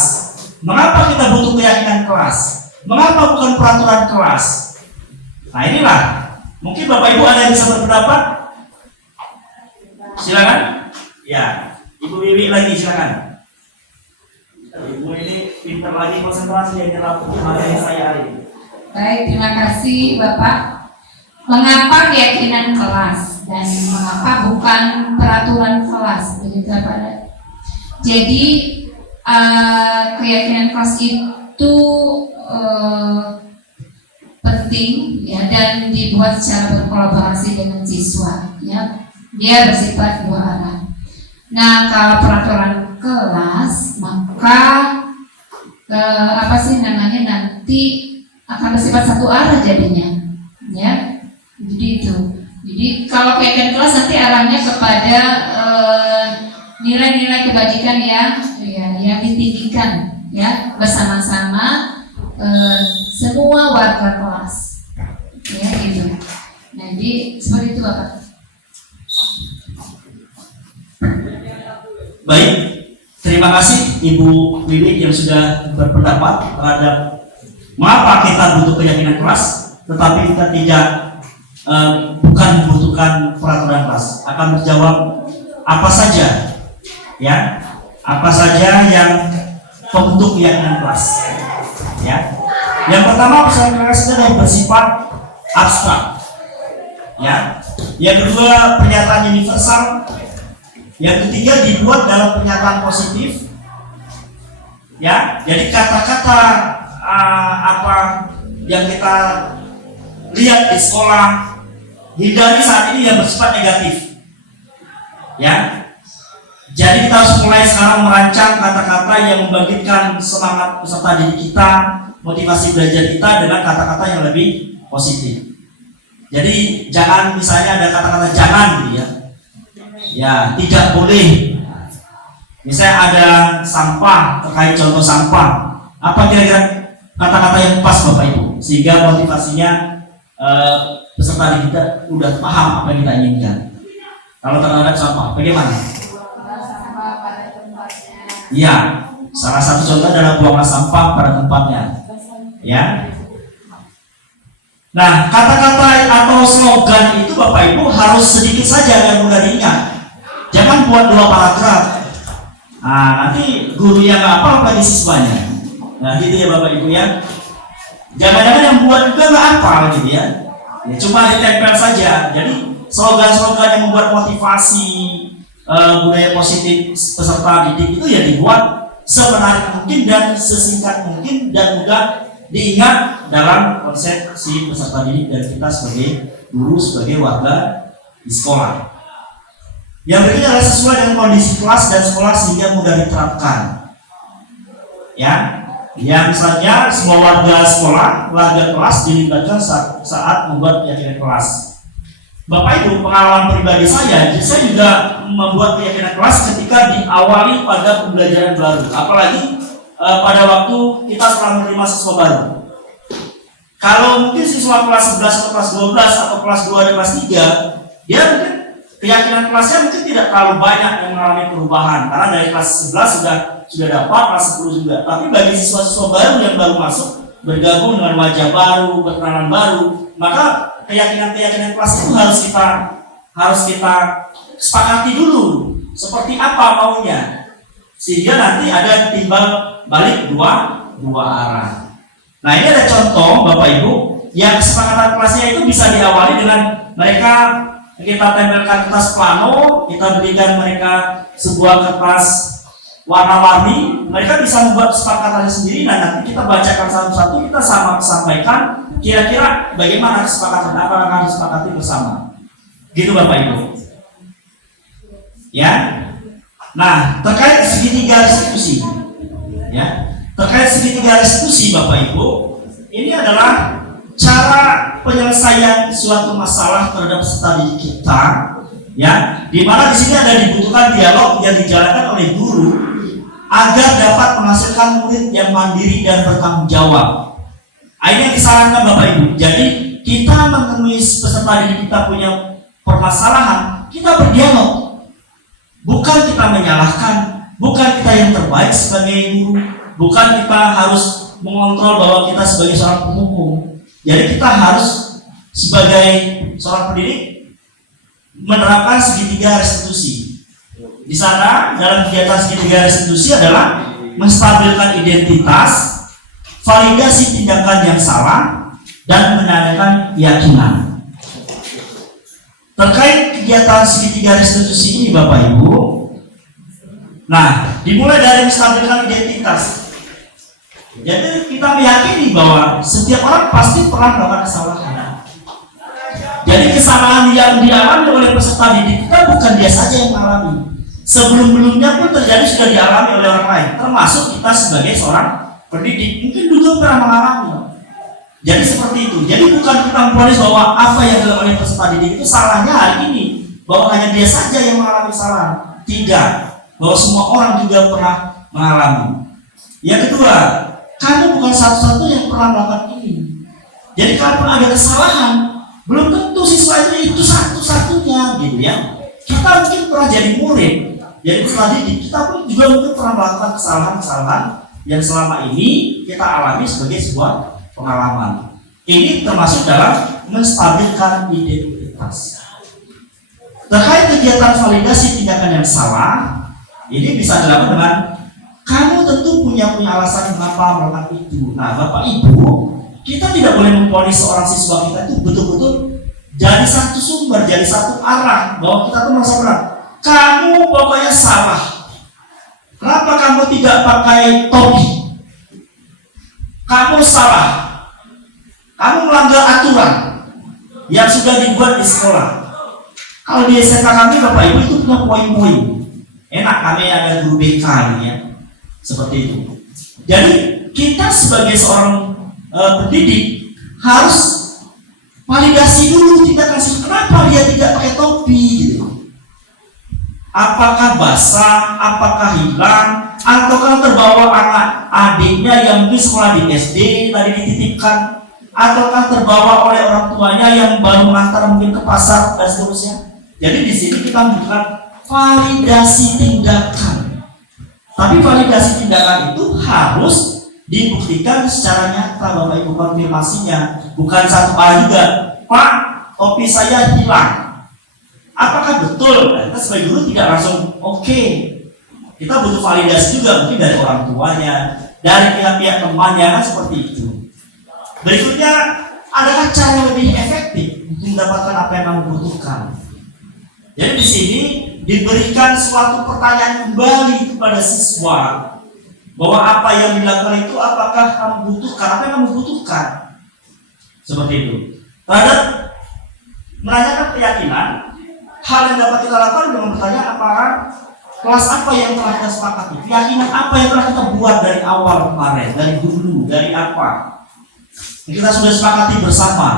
Mengapa kita butuh keyakinan kelas? Mengapa bukan peraturan kelas? Nah inilah, mungkin Bapak Ibu ada yang bisa berpendapat? Silakan. Ya, Ibu Wiwi lagi silakan. Ibu ini pintar lagi konsentrasi yang nyerap materi saya hari ini. Baik, terima kasih Bapak. Mengapa keyakinan kelas dan mengapa bukan peraturan kelas? Begitu Pak. Jadi keyakinan kelas itu penting ya, dan dibuat secara berkolaborasi dengan siswa ya. Dia bersifat dua arah. Nah, kalau peraturan kelas maka nanti akan bersifat satu arah jadinya ya. Jadi itu. Jadi kalau keyakinan kelas nanti arahnya kepada nilai-nilai kebajikan yang ditinggikan ya bersama-sama semua warga kelas ya gitu. Nah, jadi seperti itu Bapak. Baik, terima kasih Ibu Wiwi yang sudah berpendapat terhadap mengapa kita butuh keyakinan kelas, tetapi kita tidak bukan membutuhkan peraturan kelas. Akan menjawab apa saja, ya, apa saja yang pembentuk keyakinan kelas. Ya, yang pertama peraturan kelas adalah bersifat abstrak. Ya, yang kedua pernyataan universal. Yang ketiga dibuat dalam pernyataan positif. Ya, jadi kata-kata apa yang kita lihat di sekolah hindari saat ini yang bersifat negatif. Ya, jadi kita harus mulai sekarang merancang kata-kata yang membangkitkan semangat peserta didik kita, motivasi belajar kita dengan kata-kata yang lebih positif. Jadi jangan misalnya ada kata-kata jangan gitu ya. Ya, tidak boleh. Misalnya ada sampah, terkait contoh sampah. Apa kira-kira kata-kata yang pas Bapak Ibu? Sehingga motivasinya peserta didik kita udah paham apa yang kita inginkan. Kalau terhadap sampah, bagaimana? Iya, salah satu contoh adalah buanglah sampah pada tempatnya. Ya. Nah, kata-kata atau slogan itu Bapak Ibu harus sedikit saja yang mudah diingat. Jangan buat 2 paragraf. Nah, nanti gurunya nggak apa-apa di siswanya. Nah, gitu ya Bapak Ibu ya. Jangan-jangan yang buat juga nggak apa gitu ya. Ya cuma ditempel saja. Jadi slogan-slogan yang membuat motivasi budaya positif peserta didik itu ya dibuat semenarik mungkin dan sesingkat mungkin dan mudah diingat dalam konsep si peserta didik dan kita sebagai guru, sebagai warga di sekolah. Yang berikutnya adalah sesuai dengan kondisi kelas dan sekolah sehingga mudah diterapkan. Ya, yang misalnya semua warga sekolah, warga kelas dilibatkan saat membuat keyakinan kelas. Bapak Ibu, pengalaman pribadi saya juga membuat keyakinan kelas ketika diawali pada pembelajaran baru, apalagi pada waktu kita setelah menerima siswa baru. Kalau mungkin siswa kelas 11 atau kelas 12 atau kelas 2 dan kelas 3, dia mungkin keyakinan kelasnya mungkin tidak terlalu banyak yang mengalami perubahan karena dari kelas 11 sudah dapat, kelas 10 juga. Tapi bagi siswa-siswa baru yang baru masuk, bergabung dengan wajah baru, berkenalan baru, maka keyakinan kelas itu harus kita sepakati dulu seperti apa maunya, sehingga nanti ada timbal balik dua arah. Nah, ini ada contoh Bapak Ibu yang kesepakatan kelasnya itu bisa diawali dengan mereka kita tempelkan kertas plano, kita berikan mereka sebuah kertas warna-warni, mereka bisa membuat kesepakatannya sendiri dan nanti kita bacakan satu-satu, kita sampaikan kira-kira bagaimana kesepakatan, apa yang harus disepakati bersama. Gitu Bapak Ibu. Ya. Nah, terkait segitiga restitusi. Ya. Terkait segitiga restitusi Bapak Ibu, ini adalah cara penyelesaian suatu masalah terhadap peserta didik kita, ya, di mana di sini ada dibutuhkan dialog yang dijalankan oleh guru agar dapat menghasilkan murid yang mandiri dan bertanggung jawab. Ini yang disarankan Bapak Ibu. Jadi kita menemui peserta didik kita punya permasalahan, kita berdialog. Bukan kita menyalahkan, bukan kita yang terbaik sebagai guru, bukan kita harus mengontrol bahwa kita sebagai seorang penghukum. Jadi kita harus sebagai seorang pendidik menerapkan segitiga restitusi. Di sana dalam kegiatan segitiga restitusi adalah menstabilkan identitas, validasi tindakan yang salah, dan menanyakan keyakinan. Terkait kegiatan segitiga restitusi ini Bapak Ibu, nah dimulai dari menstabilkan identitas. Jadi kita meyakini bahwa setiap orang pasti pernah melakukan kesalahan. Jadi kesalahan yang dialami oleh peserta didik kita bukan dia saja yang mengalami. Sebelum-belumnya pun terjadi sudah dialami oleh orang lain, termasuk kita sebagai seorang pendidik mungkin dulu pernah mengalami. Jadi seperti itu. Jadi bukan kita memponis bahwa apa yang dilakukan oleh peserta didik itu salahnya hari ini, bahwa hanya dia saja yang mengalami kesalahan. Tidak, bahwa semua orang juga pernah mengalami. Yang kedua, kamu bukan satu-satu yang pernah melakukan ini. Jadi kalau ada kesalahan, belum tentu siswa itu satu-satunya, gitu ya. Kita mungkin pernah jadi murid, jadi peserta didik, kita pun juga mungkin pernah melakukan kesalahan-kesalahan yang selama ini kita alami sebagai sebuah pengalaman. Ini termasuk dalam menstabilkan identitas. Terkait kegiatan validasi tindakan yang salah, ini bisa dilakukan dengan kamu tentu punya alasan kenapa melakukan itu. Nah, Bapak Ibu, kita tidak boleh memponis seorang siswa kita itu betul-betul dari satu sumber, dari satu arah, bahwa kita tuh merasa berat. Kamu pokoknya salah. Kenapa kamu tidak pakai topi? Kamu salah. Kamu melanggar aturan yang sudah dibuat di sekolah. Kalau di SMK kami Bapak Ibu itu punya poin-poin. Enak kami ada guru BK ya. Seperti itu. Jadi kita sebagai seorang pendidik harus validasi dulu tindakan siswa. Kenapa dia tidak pakai topi? Gitu. Apakah basah? Apakah hilang? Ataukah terbawa anak adiknya yang mungkin sekolah di SD tadi dititipkan? Ataukah terbawa oleh orang tuanya yang baru mengantar mungkin ke pasar dan seterusnya? Jadi di sini kita membutuhkan validasi tindakan. Tapi validasi tindakan itu harus dibuktikan secara nyata, Bapak Ibu, konfirmasinya. Bukan satu kali juga, Pak, topi saya hilang. Apakah betul? Nah, kita sebagai guru tidak langsung oke. Kita butuh validasi juga, mungkin dari orang tuanya, dari pihak-pihak temannya, kan seperti itu. Berikutnya, adakah cara lebih efektif untuk mendapatkan apa yang kamu butuhkan? Jadi di sini diberikan suatu pertanyaan kembali kepada siswa bahwa apa yang dilakukan itu apakah kamu butuhkan, apa yang kamu butuhkan, seperti itu. Terhadap menanyakan keyakinan, hal yang dapat kita lakukan dengan bertanya apakah kelas apa yang telah kita sepakati, keyakinan apa yang telah kita buat dari awal kemarin, dari dulu, dari apa yang kita sudah sepakati bersama.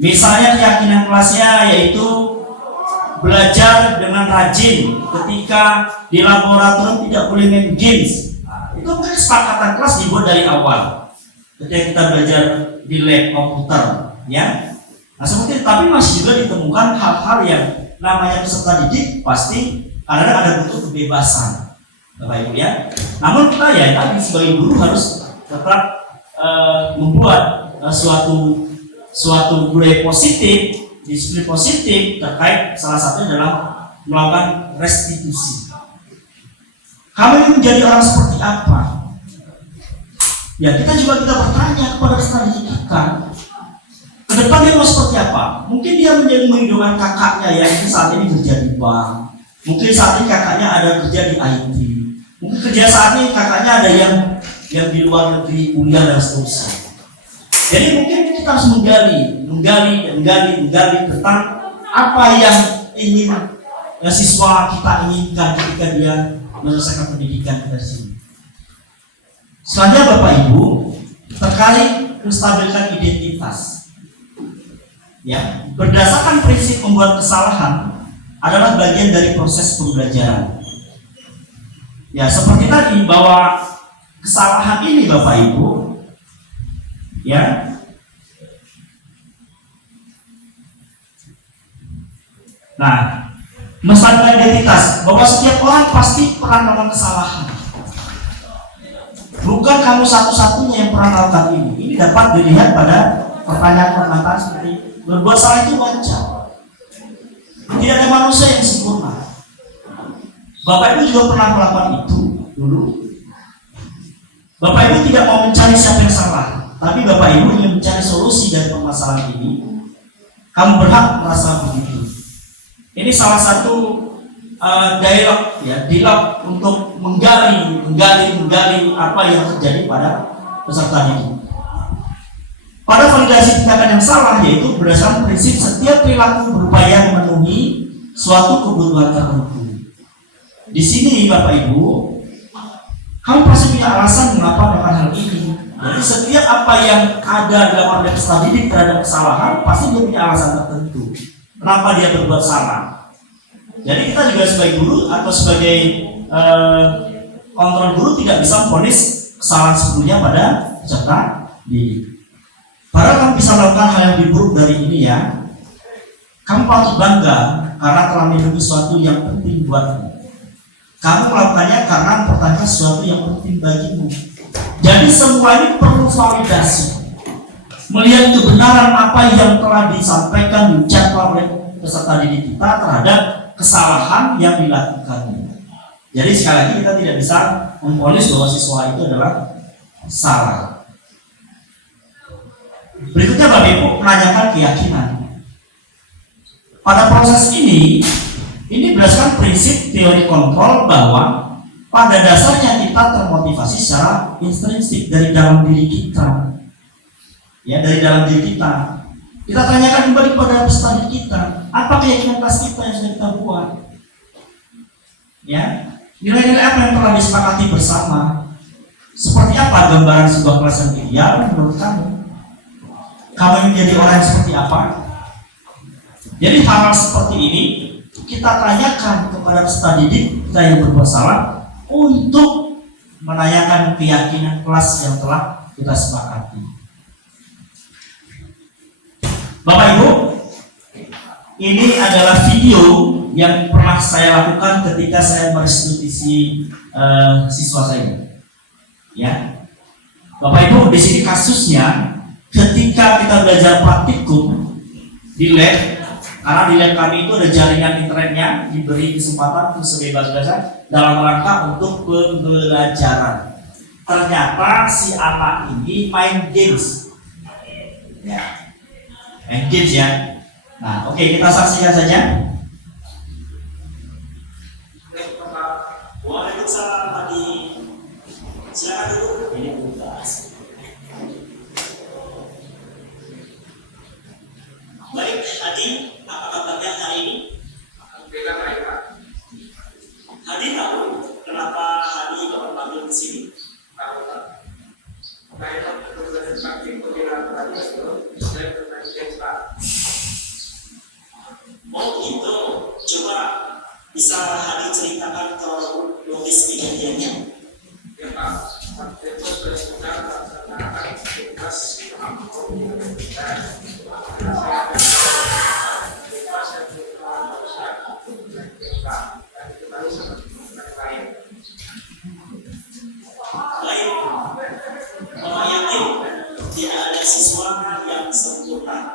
Misalnya keyakinan kelasnya yaitu belajar dengan rajin ketika di laboratorium tidak boleh main games. Nah, itu kan kesepakatan kelas dibuat dari awal ketika kita belajar di lab komputer, ya. Nah seperti itu, tapi masih juga ditemukan hal-hal yang namanya peserta didik pasti kadang ada butuh kebebasan, Bapak Ibu ya. Namun kita ya tadi sebagai guru harus tetap membuat suatu budaya positif, disiplin positif terkait salah satunya adalah melakukan restitusi. Kamu ingin menjadi orang seperti apa? Ya kita bertanya kepada peserta didik kita. Ke depan dia mau seperti apa? Mungkin dia menjadi mengidolakan kakaknya yang saat ini kerja di bank. Mungkin saat ini kakaknya ada kerja di IT. Mungkin kerja saat ini kakaknya ada yang di luar negeri kuliah dan seterusnya. Jadi mungkin kita harus menggali tentang apa yang ingin siswa kita inginkan ketika dia menyelesaikan pendidikan kita di sini. Selanjutnya Bapak Ibu, terkait menstabilkan identitas. Ya, berdasarkan prinsip membuat kesalahan adalah bagian dari proses pembelajaran. Ya, seperti tadi bahwa kesalahan ini Bapak Ibu, ya, nah, menstabilkan identitas bahwa setiap orang pasti pernah melakukan kesalahan. Bukan kamu satu-satunya yang pernah melakukan ini. Ini dapat dilihat pada pertanyaan-pertanyaan seperti berbuat salah itu wajar. Tidak ada manusia yang sempurna. Bapak Ibu juga pernah melakukan itu dulu. Bapak Ibu tidak mau mencari siapa yang salah, tapi Bapak Ibu ingin mencari solusi dari permasalahan ini. Kamu berhak merasa begitu. Ini salah satu dialog untuk menggali apa yang terjadi pada peserta didik. Pada validasi tindakan yang salah, yaitu berdasarkan prinsip setiap perilaku berupaya memenuhi suatu kebutuhan tertentu. Di sini Bapak Ibu, kamu pasti punya alasan mengapa melakukan hal ini. Jadi setiap apa yang ada dalam order peserta didik terhadap kesalahan pasti dia punya alasan tertentu. Kenapa dia berbuat salah? Jadi kita juga sebagai guru atau sebagai kontrol guru tidak bisa memvonis kesalahan sebelumnya pada peserta didik. Padahal kamu bisa melakukan hal yang lebih buruk dari ini ya. Kamu patut bangga karena telah melindungi sesuatu yang penting buatmu. Kamu melakukannya karena mempertahankan sesuatu yang penting bagimu. Jadi semua ini perlu validasi. Melihat kebenaran apa yang telah disampaikan diucapkan oleh peserta didik kita terhadap kesalahan yang dilakukannya. Jadi sekali lagi kita tidak bisa memvonis bahwa siswa itu adalah salah. Berikutnya Bapak Ibu menanyakan keyakinan. Pada proses ini berdasarkan prinsip teori kontrol bahwa pada dasarnya kita termotivasi secara intrinsik dari dalam diri kita. Ya, dari dalam diri kita. Kita tanyakan kembali kepada peserta didik kita, apa keyakinan kelas kita yang sudah kita buat? Ya, nilai-nilai apa yang telah disepakati bersama? Seperti apa gambaran sebuah kelas yang ideal menurut kamu? Kamu ingin menjadi orang yang seperti apa? Jadi hal-hal seperti ini kita tanyakan kepada peserta didik kita yang berbuat salah untuk menanyakan keyakinan kelas yang telah kita sepakati. Bapak Ibu, ini adalah video yang pernah saya lakukan ketika saya merestitusi siswa saya. Ya, Bapak Ibu, di sini kasusnya ketika kita belajar praktikum di lab, karena di lab kami itu ada jaringan internetnya, diberi kesempatan untuk sebebas-bebasnya dalam rangka untuk pembelajaran. Ternyata si anak ini main games, ya, main games ya. Nah, oke, kita saksikan saja. Waalaikumsalam tadi. Silakan dulu. Ini tugas. Baik, Hadi, apa kabarnya hari ini? Alhamdulillah baik, Pak. Hadi tahu kenapa Hadi panggil di sini? Tahu, Pak. Saya bertugas praktikum di laboratorium itu, saya bermain Pak. Oh gitu. Coba bisa Hadi ceritakan kronologis kejadiannya? Ya, Pak. Waktu itu saya sedang melaksanakan tugas praktikum di universitas. Saya Baik, Bapak yakin tidak ada siswa yang sempurna.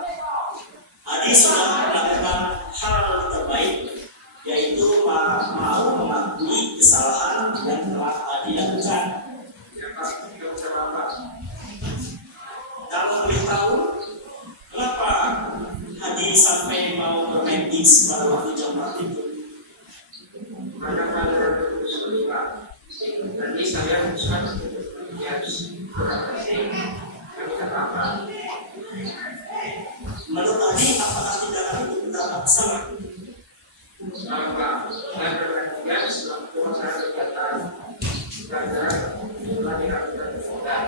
Hadi sudah melakukan hal terbaik, yaitu mau mengakui kesalahan yang telah Hadi lakukan. Kalau boleh tahu, kenapa Hadi sampai mau bermain gigs pada waktu jam praktikum? Jadi saya memutuskan untuk Menurut Hadi, apakah tindakan itu benar salah? saya bermain setelah saya berkata belajar mulai dilakukan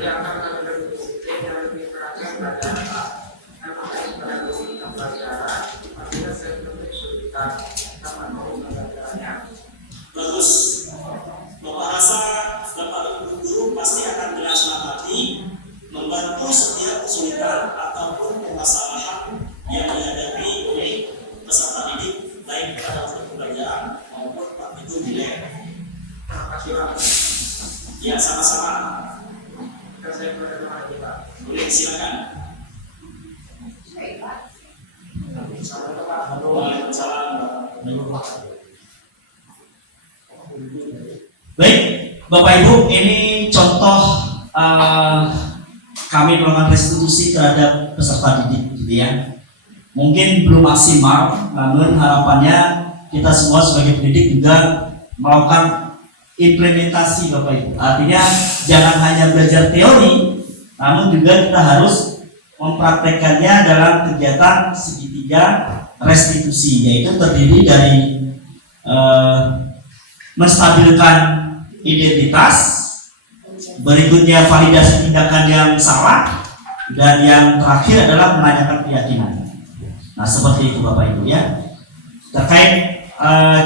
yang akan lebih disiplin dan lebih perhatian pada pelajaran apabila saya kesulitan sama pembelajarannya. Bagus. Bapak rasa Bapak guru pasti akan dengan senang hati membantu setiap kesulitan ataupun permasalahan yang dihadapi oleh peserta didik baik pada waktu pembelajaran maupun praktikum di lab. Terima kasih Pak. Ya, sama-sama. Saya berdoa lagi Pak. Boleh, silakan. Waalaikumsalam. Baik, Bapak Ibu, ini contoh kami melakukan restitusi terhadap peserta didik, gitu ya. Mungkin belum maksimal, namun harapannya kita semua sebagai pendidik juga melakukan implementasi, Bapak Ibu. Artinya jangan hanya belajar teori, namun juga kita harus mempraktekkannya dalam kegiatan segitiga restitusi, yaitu terdiri dari menstabilkan identitas, berikutnya validasi tindakan yang salah, dan yang terakhir adalah menanyakan keyakinan. Nah, seperti itu Bapak Ibu ya. Terkait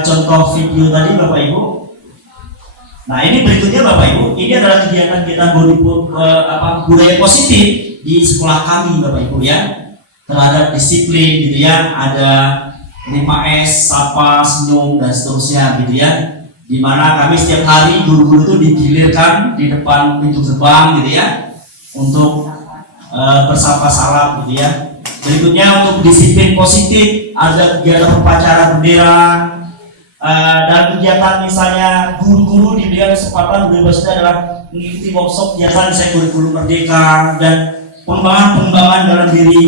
contoh video tadi Bapak Ibu. Nah, ini berikutnya Bapak Ibu, ini adalah kegiatan kita budaya positif di sekolah kami Bapak Ibu ya, terhadap disiplin gitu ya. Ada 5S, sapa, senyum, dan seterusnya gitu ya, dimana kami setiap hari guru-guru itu digilirkan di depan pintu gerbang gitu ya untuk bersapa salam gitu ya. Berikutnya untuk disiplin positif ada kegiatan upacara bendera, dan kegiatan misalnya guru-guru diberikan kesempatan bebasnya adalah mengikuti workshop kegiatan misalnya kurikulum merdeka dan pengembangan dalam diri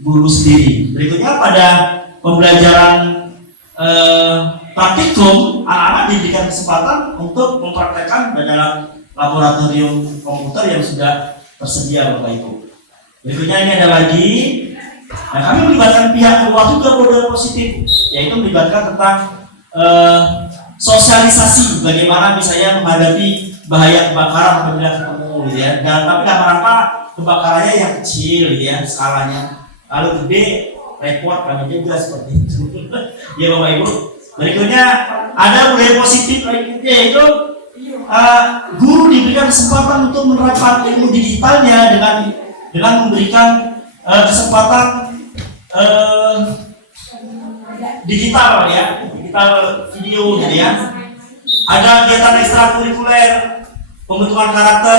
guru sendiri. Berikutnya pada pembelajaran praktikum, anak-anak diberikan kesempatan untuk mempraktekkan dalam laboratorium komputer yang sudah tersedia Bapak Ibu. Berikutnya ini ada lagi, nah, kami melibatkan pihak luar juga budaya positif, yaitu melibatkan tentang sosialisasi bagaimana misalnya menghadapi bahaya kebakaran apabila ketemu gitu ya. Dan tapi dalam rangka kebakarannya yang kecil gitu ya skalanya, kalau gede repot kami juga seperti itu. Ya Bapak Ibu. Berikutnya ada budaya positif yaitu guru diberikan kesempatan untuk menerapkan ilmu digitalnya dengan memberikan kesempatan digital ya, digital video gitu ya. Ada kegiatan ekstrakurikuler, pembentukan karakter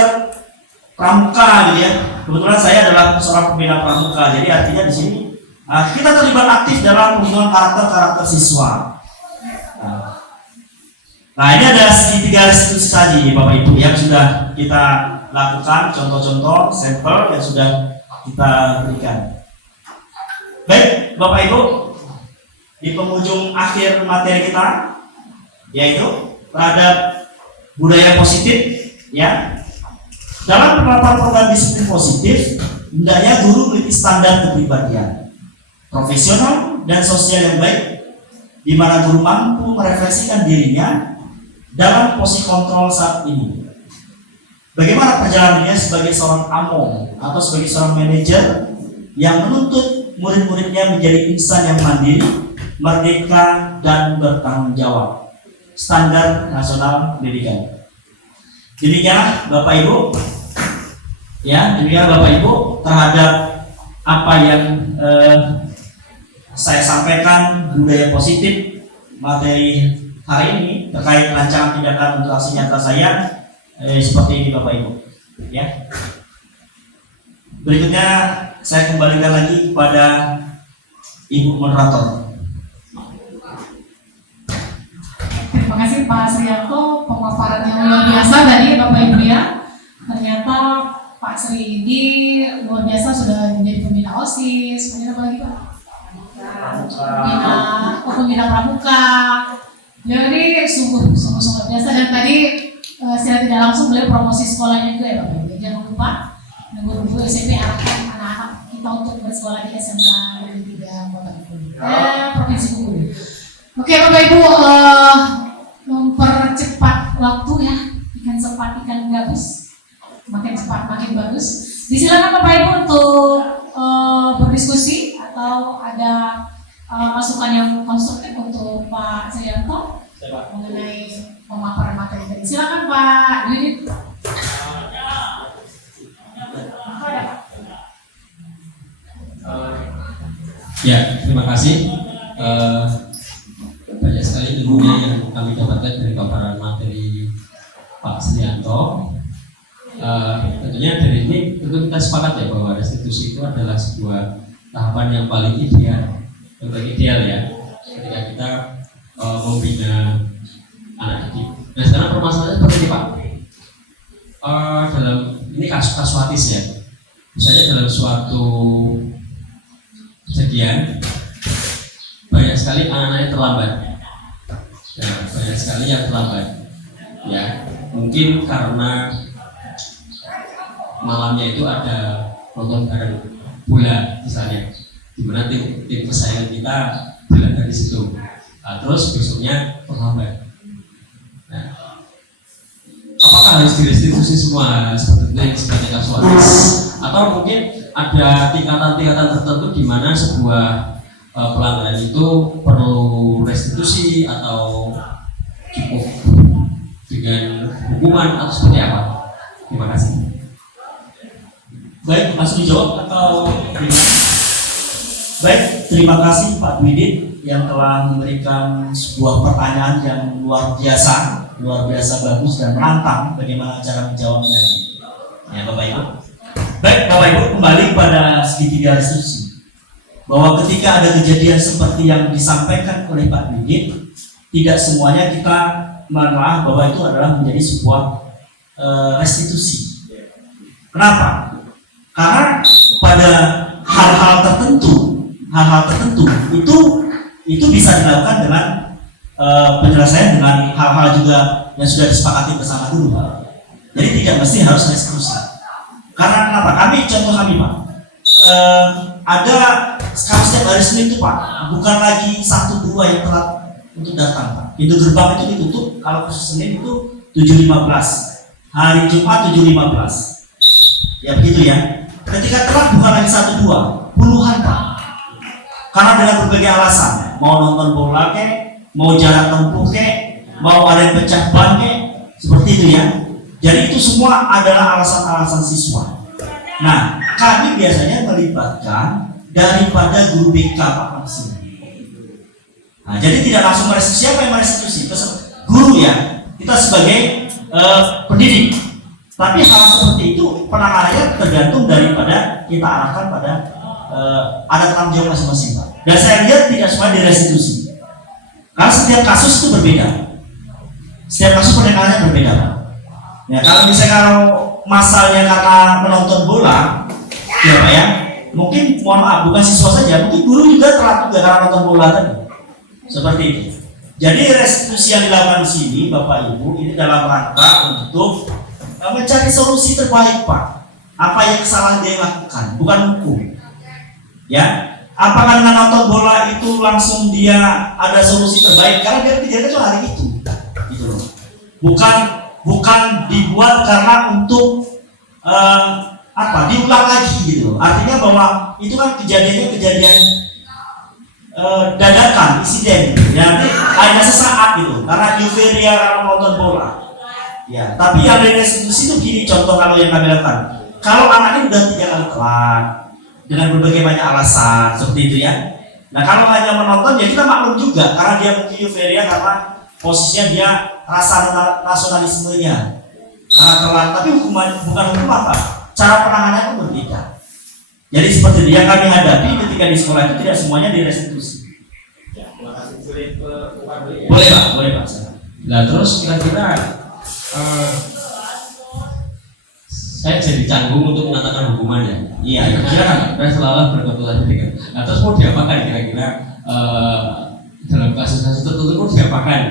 pramuka gitu ya. Kebetulan saya adalah seorang pembina pramuka, jadi artinya di sini kita terlibat aktif dalam pembentukan karakter siswa. Nah, ini ada segitiga restitusi tadi Bapak Ibu yang sudah kita lakukan, contoh-contoh sampel yang sudah kita berikan. Baik Bapak Ibu, di penghujung akhir materi kita yaitu terhadap budaya positif ya. Dalam penerapan program disiplin positif, hendaknya guru memiliki standar kepribadian profesional dan sosial yang baik, di mana guru mampu merefleksikan dirinya dalam posisi kontrol saat ini. Bagaimana perjalanannya sebagai seorang among atau sebagai seorang manajer yang menuntut murid-muridnya menjadi insan yang mandiri, merdeka, dan bertanggung jawab. Standar nasional pendidikan. Demikian Bapak Ibu, ya, demikian Bapak Ibu terhadap apa yang saya sampaikan budaya positif materi hari ini terkait rancangan tindakan untuk aksi nyata saya seperti ini Bapak Ibu. Ya. Berikutnya saya kembalikan lagi kepada Ibu moderator. Terima kasih Pak Srianto, pemaparan yang luar biasa tadi Bapak Ibu ya. Ternyata Pak Sri ini luar biasa, sudah menjadi pembina OSIS, pembina apa lagi Pak? Pembina pramuka. Jadi sungguh biasa, dan tadi secara tidak langsung beliau promosi sekolahnya juga ya Bapak Ibu. Jangan lupa guru-guru SMP arahkan anak-anak kita untuk bersekolah di SMK Negeri 3 Kota Bengkulu, Provinsi Bengkulu. Oke Bapak Ibu, mempercepat waktu ya, ikan sepat ikan gabus. makin cepat, makin bagus. Disilakan Bapak Ibu untuk berdiskusi atau ada masukan yang konstruktif untuk Pak Suyanto mengenai pemaparan materi tadi. Silakan Pak Yudit. Ya, terima kasih. Banyak sekali ilmunya yang kami dapatkan dari paparan materi Pak Suyanto. Tentunya dari ini tentu kita sepakat ya bahwa restitusi itu adalah sebuah tahapan yang paling ideal, ya, ketika kita membina anak didik. Nah sekarang permasalahannya seperti ini Pak. Dalam ini kasus kasuatis ya, misalnya dalam suatu kejadian banyak sekali anak-anak yang terlambat. Nah, banyak sekali yang terlambat. Ya, mungkin karena malamnya itu ada nonton bareng bola misalnya, di mana tim kesayangan kita berlaga di situ. Nah, terus besoknya terlambat. Nah, apakah harus direstitusi semua seperti itu yang sifatnya kasualis, atau mungkin ada tingkatan-tingkatan tertentu di mana sebuah pelanggaran itu perlu restitusi atau cukup dengan hukuman atau seperti apa? Terima kasih. Baik, langsung dijawab atau baik, terima kasih Pak Widit yang telah memberikan sebuah pertanyaan yang luar biasa bagus dan menantang bagaimana cara menjawabnya. Ya Bapak Ibu. Baik Bapak Ibu, kembali pada segitiga restitusi, bahwa ketika ada kejadian seperti yang disampaikan oleh Pak Widit, tidak semuanya kita menelaah bahwa itu adalah menjadi sebuah restitusi. Kenapa? Karena pada hal-hal tertentu itu bisa dilakukan dengan penyelesaian dengan hal-hal juga yang sudah disepakati bersama dulu. Jadi tidak mesti harus restitusi. Karena kenapa? Contoh kami Pak, ada sekarang setiap hari Senin itu Pak, bukan lagi 1-2 yang telat untuk datang Pak. Pintu gerbang itu ditutup kalau khusus Senin itu 7.15, hari Jumat 7.15. Ya begitu ya. Ketika telat bukan lagi 1-2, puluhan Pak. Karena dengan berbagai alasan, mau nonton bola kek, mau jarak tempuh kek, mau ada yang pecah ban kek, seperti itu ya. Jadi itu semua adalah alasan-alasan siswa. Nah, kami biasanya melibatkan daripada guru BK Pak Kamsi. Nah, jadi tidak langsung merestitusi. Siapa yang merestitusi? Guru ya. Kita sebagai pendidik. Tapi hal seperti itu penanganannya tergantung daripada kita arahkan pada ada tanggung jawab masing-masing Pak. Dan saya lihat tidak semua direstitusi. Karena setiap kasus itu berbeda. Setiap kasus penanganannya berbeda Pak. Ya, kalau misalnya masalahnya karena menonton bola, ya Pak ya, mungkin mohon maaf bukan siswa saja, mungkin guru juga telat juga karena nonton bola tadi. Seperti itu. Jadi restitusi yang dilakukan di sini Bapak Ibu ini dalam rangka untuk mencari solusi terbaik Pak. Apa yang kesalahan dia lakukan, bukan hukum. Ya, apakah dengan nonton bola itu langsung dia ada solusi terbaik? Karena dia kejadian itu hari itu, gitu loh. Bukan dibuat karena untuk diulang lagi gitu loh. Artinya bahwa itu kan kejadian dadakan, insiden. Jadi hanya sesaat gitu, karena euforia karena nonton bola. Ya, tapi yang dari restitusi itu gini, contoh kalau yang kami lakukan, kalau anaknya udah 3 kali telat dengan berbagai banyak alasan seperti itu ya. Nah kalau hanya menonton ya kita maklum juga karena dia mungkin euforia karena posisinya dia rasa nasionalismenya karena telat, tapi bukan hukum apa, cara penanganannya itu berbeda. Jadi seperti itu yang kami hadapi ketika di sekolah itu tidak semuanya direstitusi. Boleh Pak. Nah terus kira-kira saya jadi canggung untuk mengatakan hukumannya. Iya, kira-kira selalu berkonsultasi dengan. Nah terus mau diapakan kira-kira dalam kasus-kasus tertentu mau diapakan?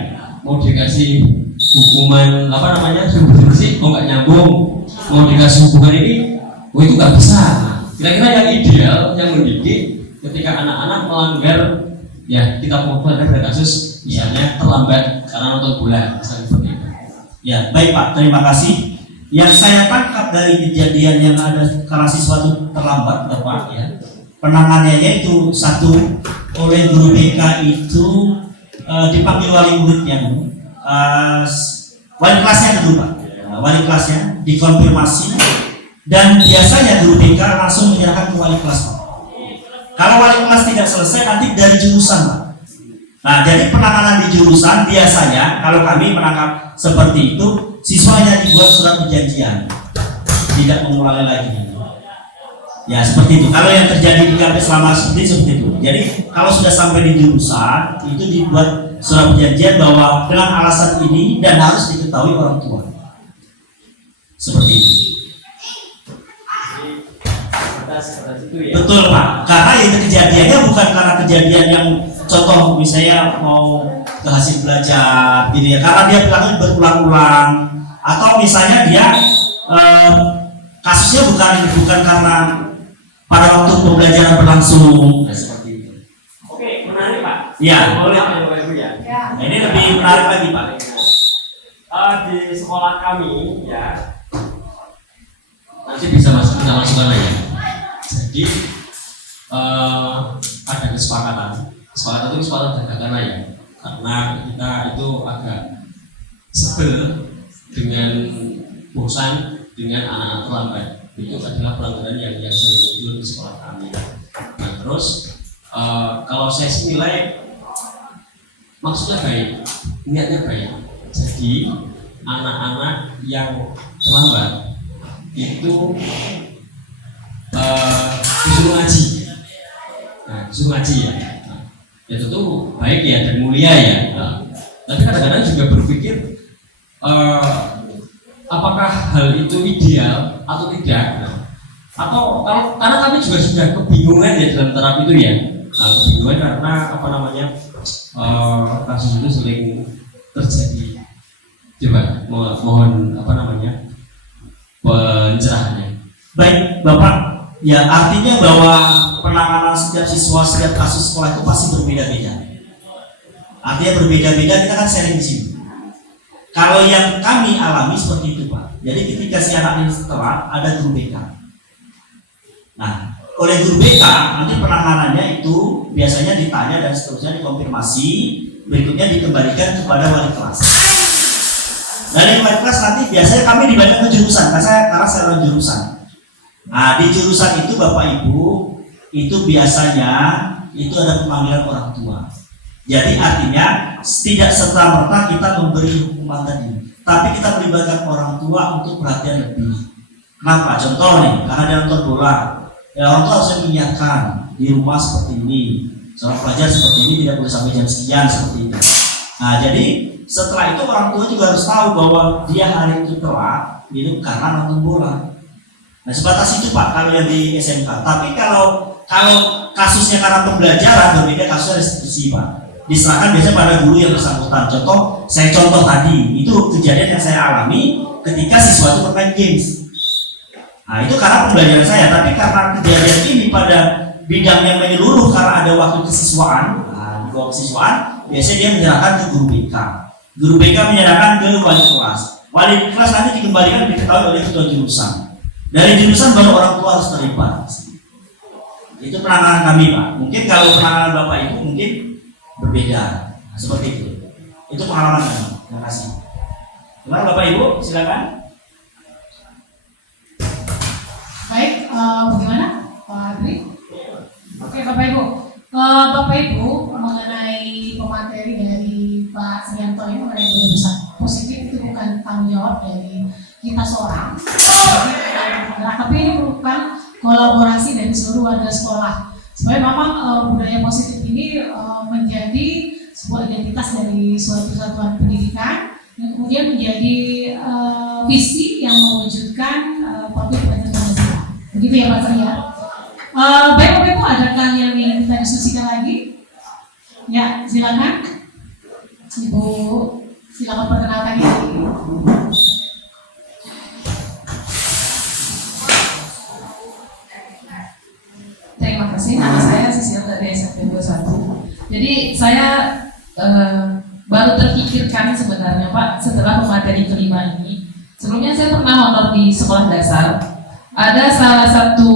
Mau dikasih hukuman bersih, kok nggak nyambung? Mau dikasih hukuman ini, itu nggak bisa. Kira-kira yang ideal, yang mendidik ketika anak-anak melanggar, ya kita mau pada kasus misalnya terlambat karena nonton bola, misalnya seperti itu. Ya, baik Pak, terima kasih. Yang saya tangkap dari kejadian yang ada karena siswa itu terlambat, Bapak, ya, penanganannya itu satu, oleh guru BK itu dipanggil wali muridnya, wali kelasnya dulu, Pak. Wali kelasnya dikonfirmasi, dan biasanya guru BK langsung menyerahkan ke wali kelas, Pak. Kalau wali kelas tidak selesai, nanti dari jurusan, Pak. Nah, jadi penanganan di jurusan biasanya kalau kami menangkap seperti itu, siswanya dibuat surat perjanjian, tidak mengulangi lagi. Ya seperti itu. Kalau yang terjadi di kampus selama seperti itu. Jadi kalau sudah sampai di jurusan, itu dibuat surat perjanjian bahwa dengan alasan ini dan harus diketahui orang tua. Seperti itu. Betul, Pak. Karena itu kejadiannya bukan karena kejadian yang contoh misalnya mau ke hasil belajar gitu ya, karena dia pelakunya berulang-ulang, atau misalnya dia kasusnya bukan karena pada waktu pembelajaran berlangsung. Nah, seperti itu. Oke, menarik Pak. Iya. Boleh Bapak Ibu ya. Nah, ini lebih menarik lagi, Pak. Di sekolah kami ya, nanti bisa masukkan lagi. Jadi ada kesepakatan itu kesepakatan dadakan ya, karena kita itu agak sebel dengan bosan dengan anak-anak terlambat. Itu adalah pelanggaran yang sering muncul di sekolah kami. Nah terus kalau saya sih nilai maksudnya baik, niatnya baik. Jadi anak-anak yang terlambat itu disuruh ngaji. Nah, disuruh ngaji ya. Nah, ya tentu baik ya dan mulia ya. Nah, tapi kadang-kadang juga berpikir apakah hal itu ideal atau tidak? Nah, atau karena kami juga sudah kebingungan ya dalam taraf itu ya. Nah, kebingungan karena apa namanya kasus itu sering terjadi. Coba mohon apa namanya pencerahannya. Baik, Bapak. Ya artinya bahwa penanganan setiap siswa, setiap kasus sekolah itu pasti berbeda-beda. Artinya berbeda-beda, kita kan sharing di sini. Kalau yang kami alami seperti itu, Pak. Jadi ketika si anak ini telat, ada guru BK. Nah, oleh guru BK nanti penanganannya itu biasanya ditanya dan seterusnya dikonfirmasi, berikutnya dikembalikan kepada wali kelas. Dari wali kelas nanti biasanya kami dibagikan ke jurusan, karena saya orang jurusan. Nah, di jurusan itu Bapak Ibu itu biasanya itu ada pemanggilan orang tua. Jadi artinya tidak serta-merta kita memberi hukuman tadi, tapi kita melibatkan orang tua untuk perhatian lebih. Kenapa? Contoh nih, karena dia nonton bola, ya orang tua harus mengingatkan di rumah seperti ini, seorang pelajar seperti ini tidak boleh sampai jam sekian seperti itu. Nah, jadi setelah itu orang tua juga harus tahu bahwa dia hari itu telat itu karena nonton bola. Nah, sebatas itu Pak kalau yang di SMK. Tapi kalau kasusnya karena pembelajaran berbeda, kasusnya restitusi Pak. Diserahkan biasanya pada guru yang bersangkutan. Saya contoh tadi itu kejadian yang saya alami ketika siswa itu bermain games. Nah, itu karena pembelajaran saya. Tapi karena kejadian ini pada bidang yang menyeluruh karena ada waktu kesiswaan, di bawah kesiswaan biasanya dia menyerahkan ke guru BK. Guru BK menyerahkan ke wali kelas. Wali kelas nanti dikembalikan diketahui oleh ketua jurusan. Dari jurusan baru orang tua harus terlibat. Itu penanganan kami Pak. Mungkin kalau penanganan Bapak Ibu mungkin berbeda. Nah, seperti itu. Itu pengalaman kami. Terima kasih. Gimana Bapak Ibu? Silakan. Baik, bagaimana Pak Adri? Oke Bapak Ibu. Bapak Ibu mengenai pemateri dari Pak Srianto ini mengenai keputusan positif itu bukan tanggung jawab dari kita seorang, tapi ini merupakan kolaborasi dari seluruh warga sekolah supaya memang budaya positif ini menjadi sebuah identitas dari suatu satuan pendidikan dan kemudian menjadi visi yang mewujudkan profil Pancasila. Begitu ya Pak Surya. Baik Bapak Ibu, adakah yang ingin kita diskusikan lagi? Ya, silakan. Ibu, silakan perkenalkan diri. Terima kasih, nama saya Sisil dari SMP 21. Jadi saya baru terpikirkan sebenarnya Pak setelah pemateri kelima ini Sebelumnya saya pernah honor di sekolah dasar. Ada salah satu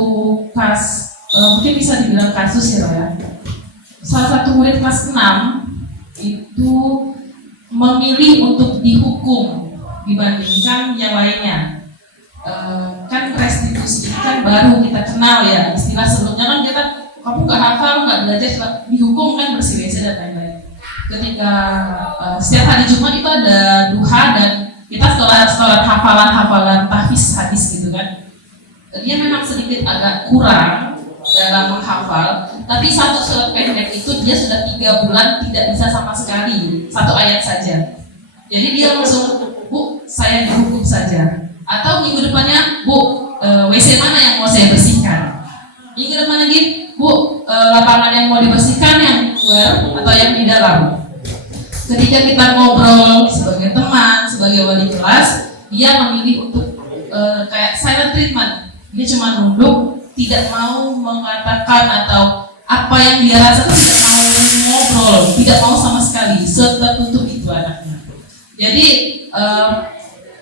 mungkin bisa dibilang kasus ya. Salah satu murid kelas 6 itu memilih untuk dihukum dibandingkan yang lainnya. Kan restitusi ini kan baru kita kenal ya, istilah sebelumnya kan kita kamu nggak hafal, nggak belajar, dihukum kan bersih-bersih dan lain-lain. Ketika setiap hari Jumat itu ada duha dan kita setelah hafalan tahfiz hadis gitu kan. Dia memang sedikit agak kurang dalam menghafal, tapi satu surat pendek itu dia sudah 3 bulan tidak bisa sama sekali, 1 ayat saja. Jadi dia langsung, Bu, saya dihukum saja. Atau minggu depannya, Bu, WC mana yang mau saya bersihkan? Minggu depan lagi, Bu, lapangan yang mau dibersihkan yang luar atau yang di dalam? Ketika kita ngobrol sebagai teman, sebagai wali kelas, dia memilih untuk kayak silent treatment. Dia cuma duduk, tidak mau mengatakan atau apa yang dia rasa, tidak mau ngobrol, tidak mau sama sekali, setertutup itu anaknya. Jadi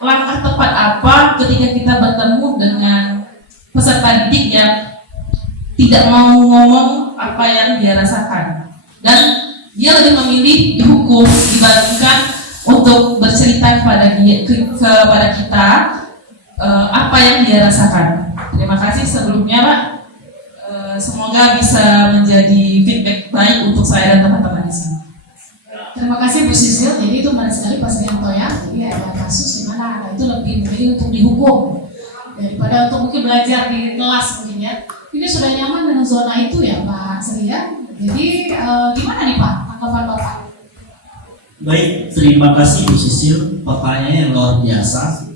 langkah tepat apa ketika kita bertemu dengan peserta didik yang tidak mau ngomong apa yang dia rasakan, dan dia lebih memilih dihukum dibandingkan untuk bercerita kepada kita apa yang dia rasakan. Terima kasih sebelumnya Pak. Semoga bisa menjadi feedback baik untuk saya dan teman-teman di sini. Terima kasih Bu Sisil. Jadi itu menarik sekali Pak Srianto ya. Jadi ada kasus di mana anak itu lebih memilih untuk dihukum daripada untuk mungkin belajar di kelas mungkin ya. Ini sudah nyaman dengan zona itu ya Pak Sri ya. Jadi gimana nih Pak tanggapan Bapak? Baik, terima kasih Bu Sisil. Pertanyaannya yang luar biasa.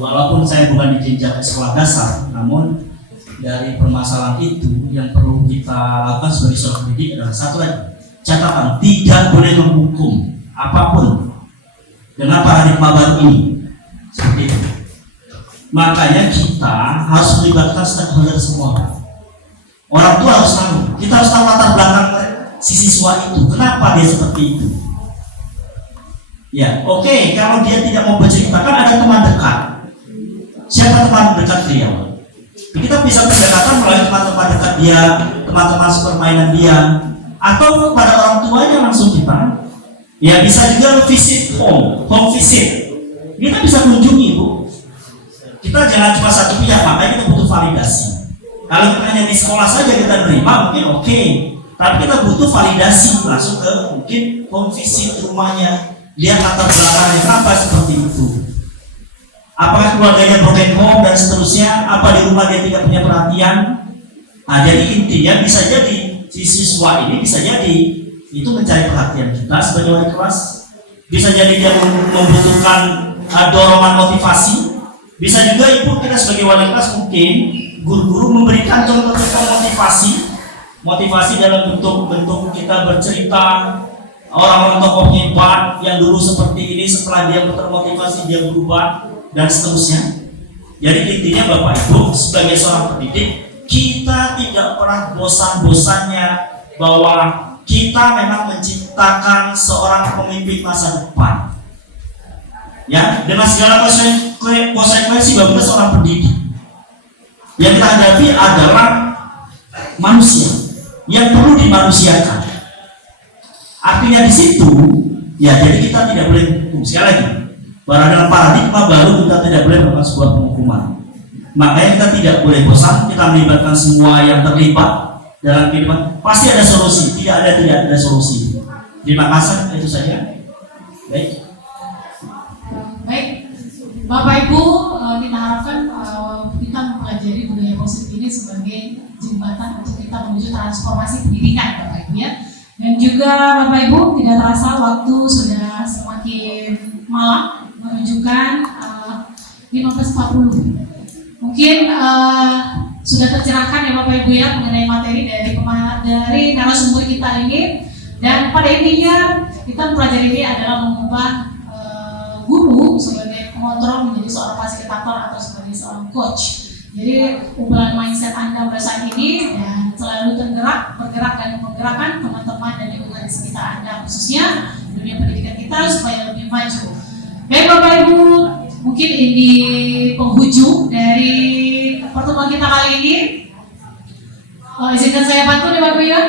Walaupun saya bukan di jenjang sekolah dasar, namun dari permasalahan itu yang perlu kita lakukan sebagai seorang pendidik adalah satu lagi, catatan, tidak boleh menghukum apapun dengan paradigma baru ini. Seperti itu. Makanya kita harus melibatkan stakeholder semua. Orang tua harus tahu, kita harus tahu latar belakang si siswa itu, kenapa dia seperti itu. Ya, oke, kalau dia tidak mau bercerita, kan ada teman dekat. Siapa teman dekat dia? Kita bisa pendekatan melalui teman-teman dekat dia, teman-teman sepermainan dia, atau pada orang tuanya langsung kita. Ya, bisa juga visit home visit. Kita bisa kunjungi Bu. Kita jangan cuma satu pihak, makanya kita butuh validasi. Kalau kita hanya di sekolah saja kita terima, mungkin oke. Tapi kita butuh validasi langsung ke mungkin home visit rumahnya. Lihat latar belakangnya kenapa seperti itu. Apakah keluarganya broken home dan seterusnya? Apa di rumah dia tidak punya perhatian? Nah, jadi intinya bisa jadi si siswa ini bisa jadi itu mencari perhatian kita sebagai wali kelas. Bisa jadi dia membutuhkan dorongan motivasi. Bisa juga ibu kita sebagai wali kelas mungkin guru-guru memberikan contoh-contoh motivasi dalam bentuk kita bercerita. Orang-orang tokoh hebat yang dulu seperti ini, setelah dia termotivasi dia berubah dan seterusnya. Jadi intinya Bapak Ibu sebagai seorang pendidik, kita tidak pernah bosan-bosannya bahwa kita memang menciptakan seorang pemimpin masa depan. Ya, dengan segala konsekuensi bagi seorang pendidik. Yang kita hadapi adalah manusia yang perlu dimanusiakan. Artinya di situ, ya jadi kita tidak boleh menghukum. Sekali lagi, dalam paradigma baru kita tidak boleh melakukan sebuah penghukuman. Makanya kita tidak boleh bosan, kita melibatkan semua yang terlibat dalam kehidupan. Pasti ada solusi, tidak ada solusi. Terima kasih, itu saja. Baik. Baik, Bapak Ibu, kita harapkan kita mempelajari budaya positif ini sebagai jembatan untuk kita menuju transformasi pendidikan Bapak Ibu ya. Dan juga Bapak Ibu, tidak terasa waktu sudah semakin malam, menunjukkan 15.40. Mungkin sudah tercerahkan ya Bapak Ibu ya mengenai materi dari narasumber kita ini. Dan pada intinya kita mempelajari ini adalah mengubah guru sebagai pengontrol menjadi seorang fasilitator atau sebagai seorang coach. Jadi ubah mindset Anda pada saat ini dan selalu bergerak dan menggerakkan teman-teman dan lingkungan di sekitar Anda, khususnya dunia pendidikan kita supaya lebih maju. Baik Bapak Ibu, mungkin ini penghujung dari pertemuan kita kali ini. Izinkan saya pantun ya Bapak Ibu.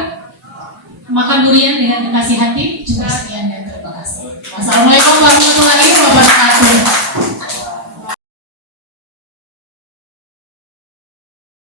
Makan durian dengan kekasih hati. Cukup sekian dan terima kasih. Wassalamualaikum warahmatullahi wabarakatuh.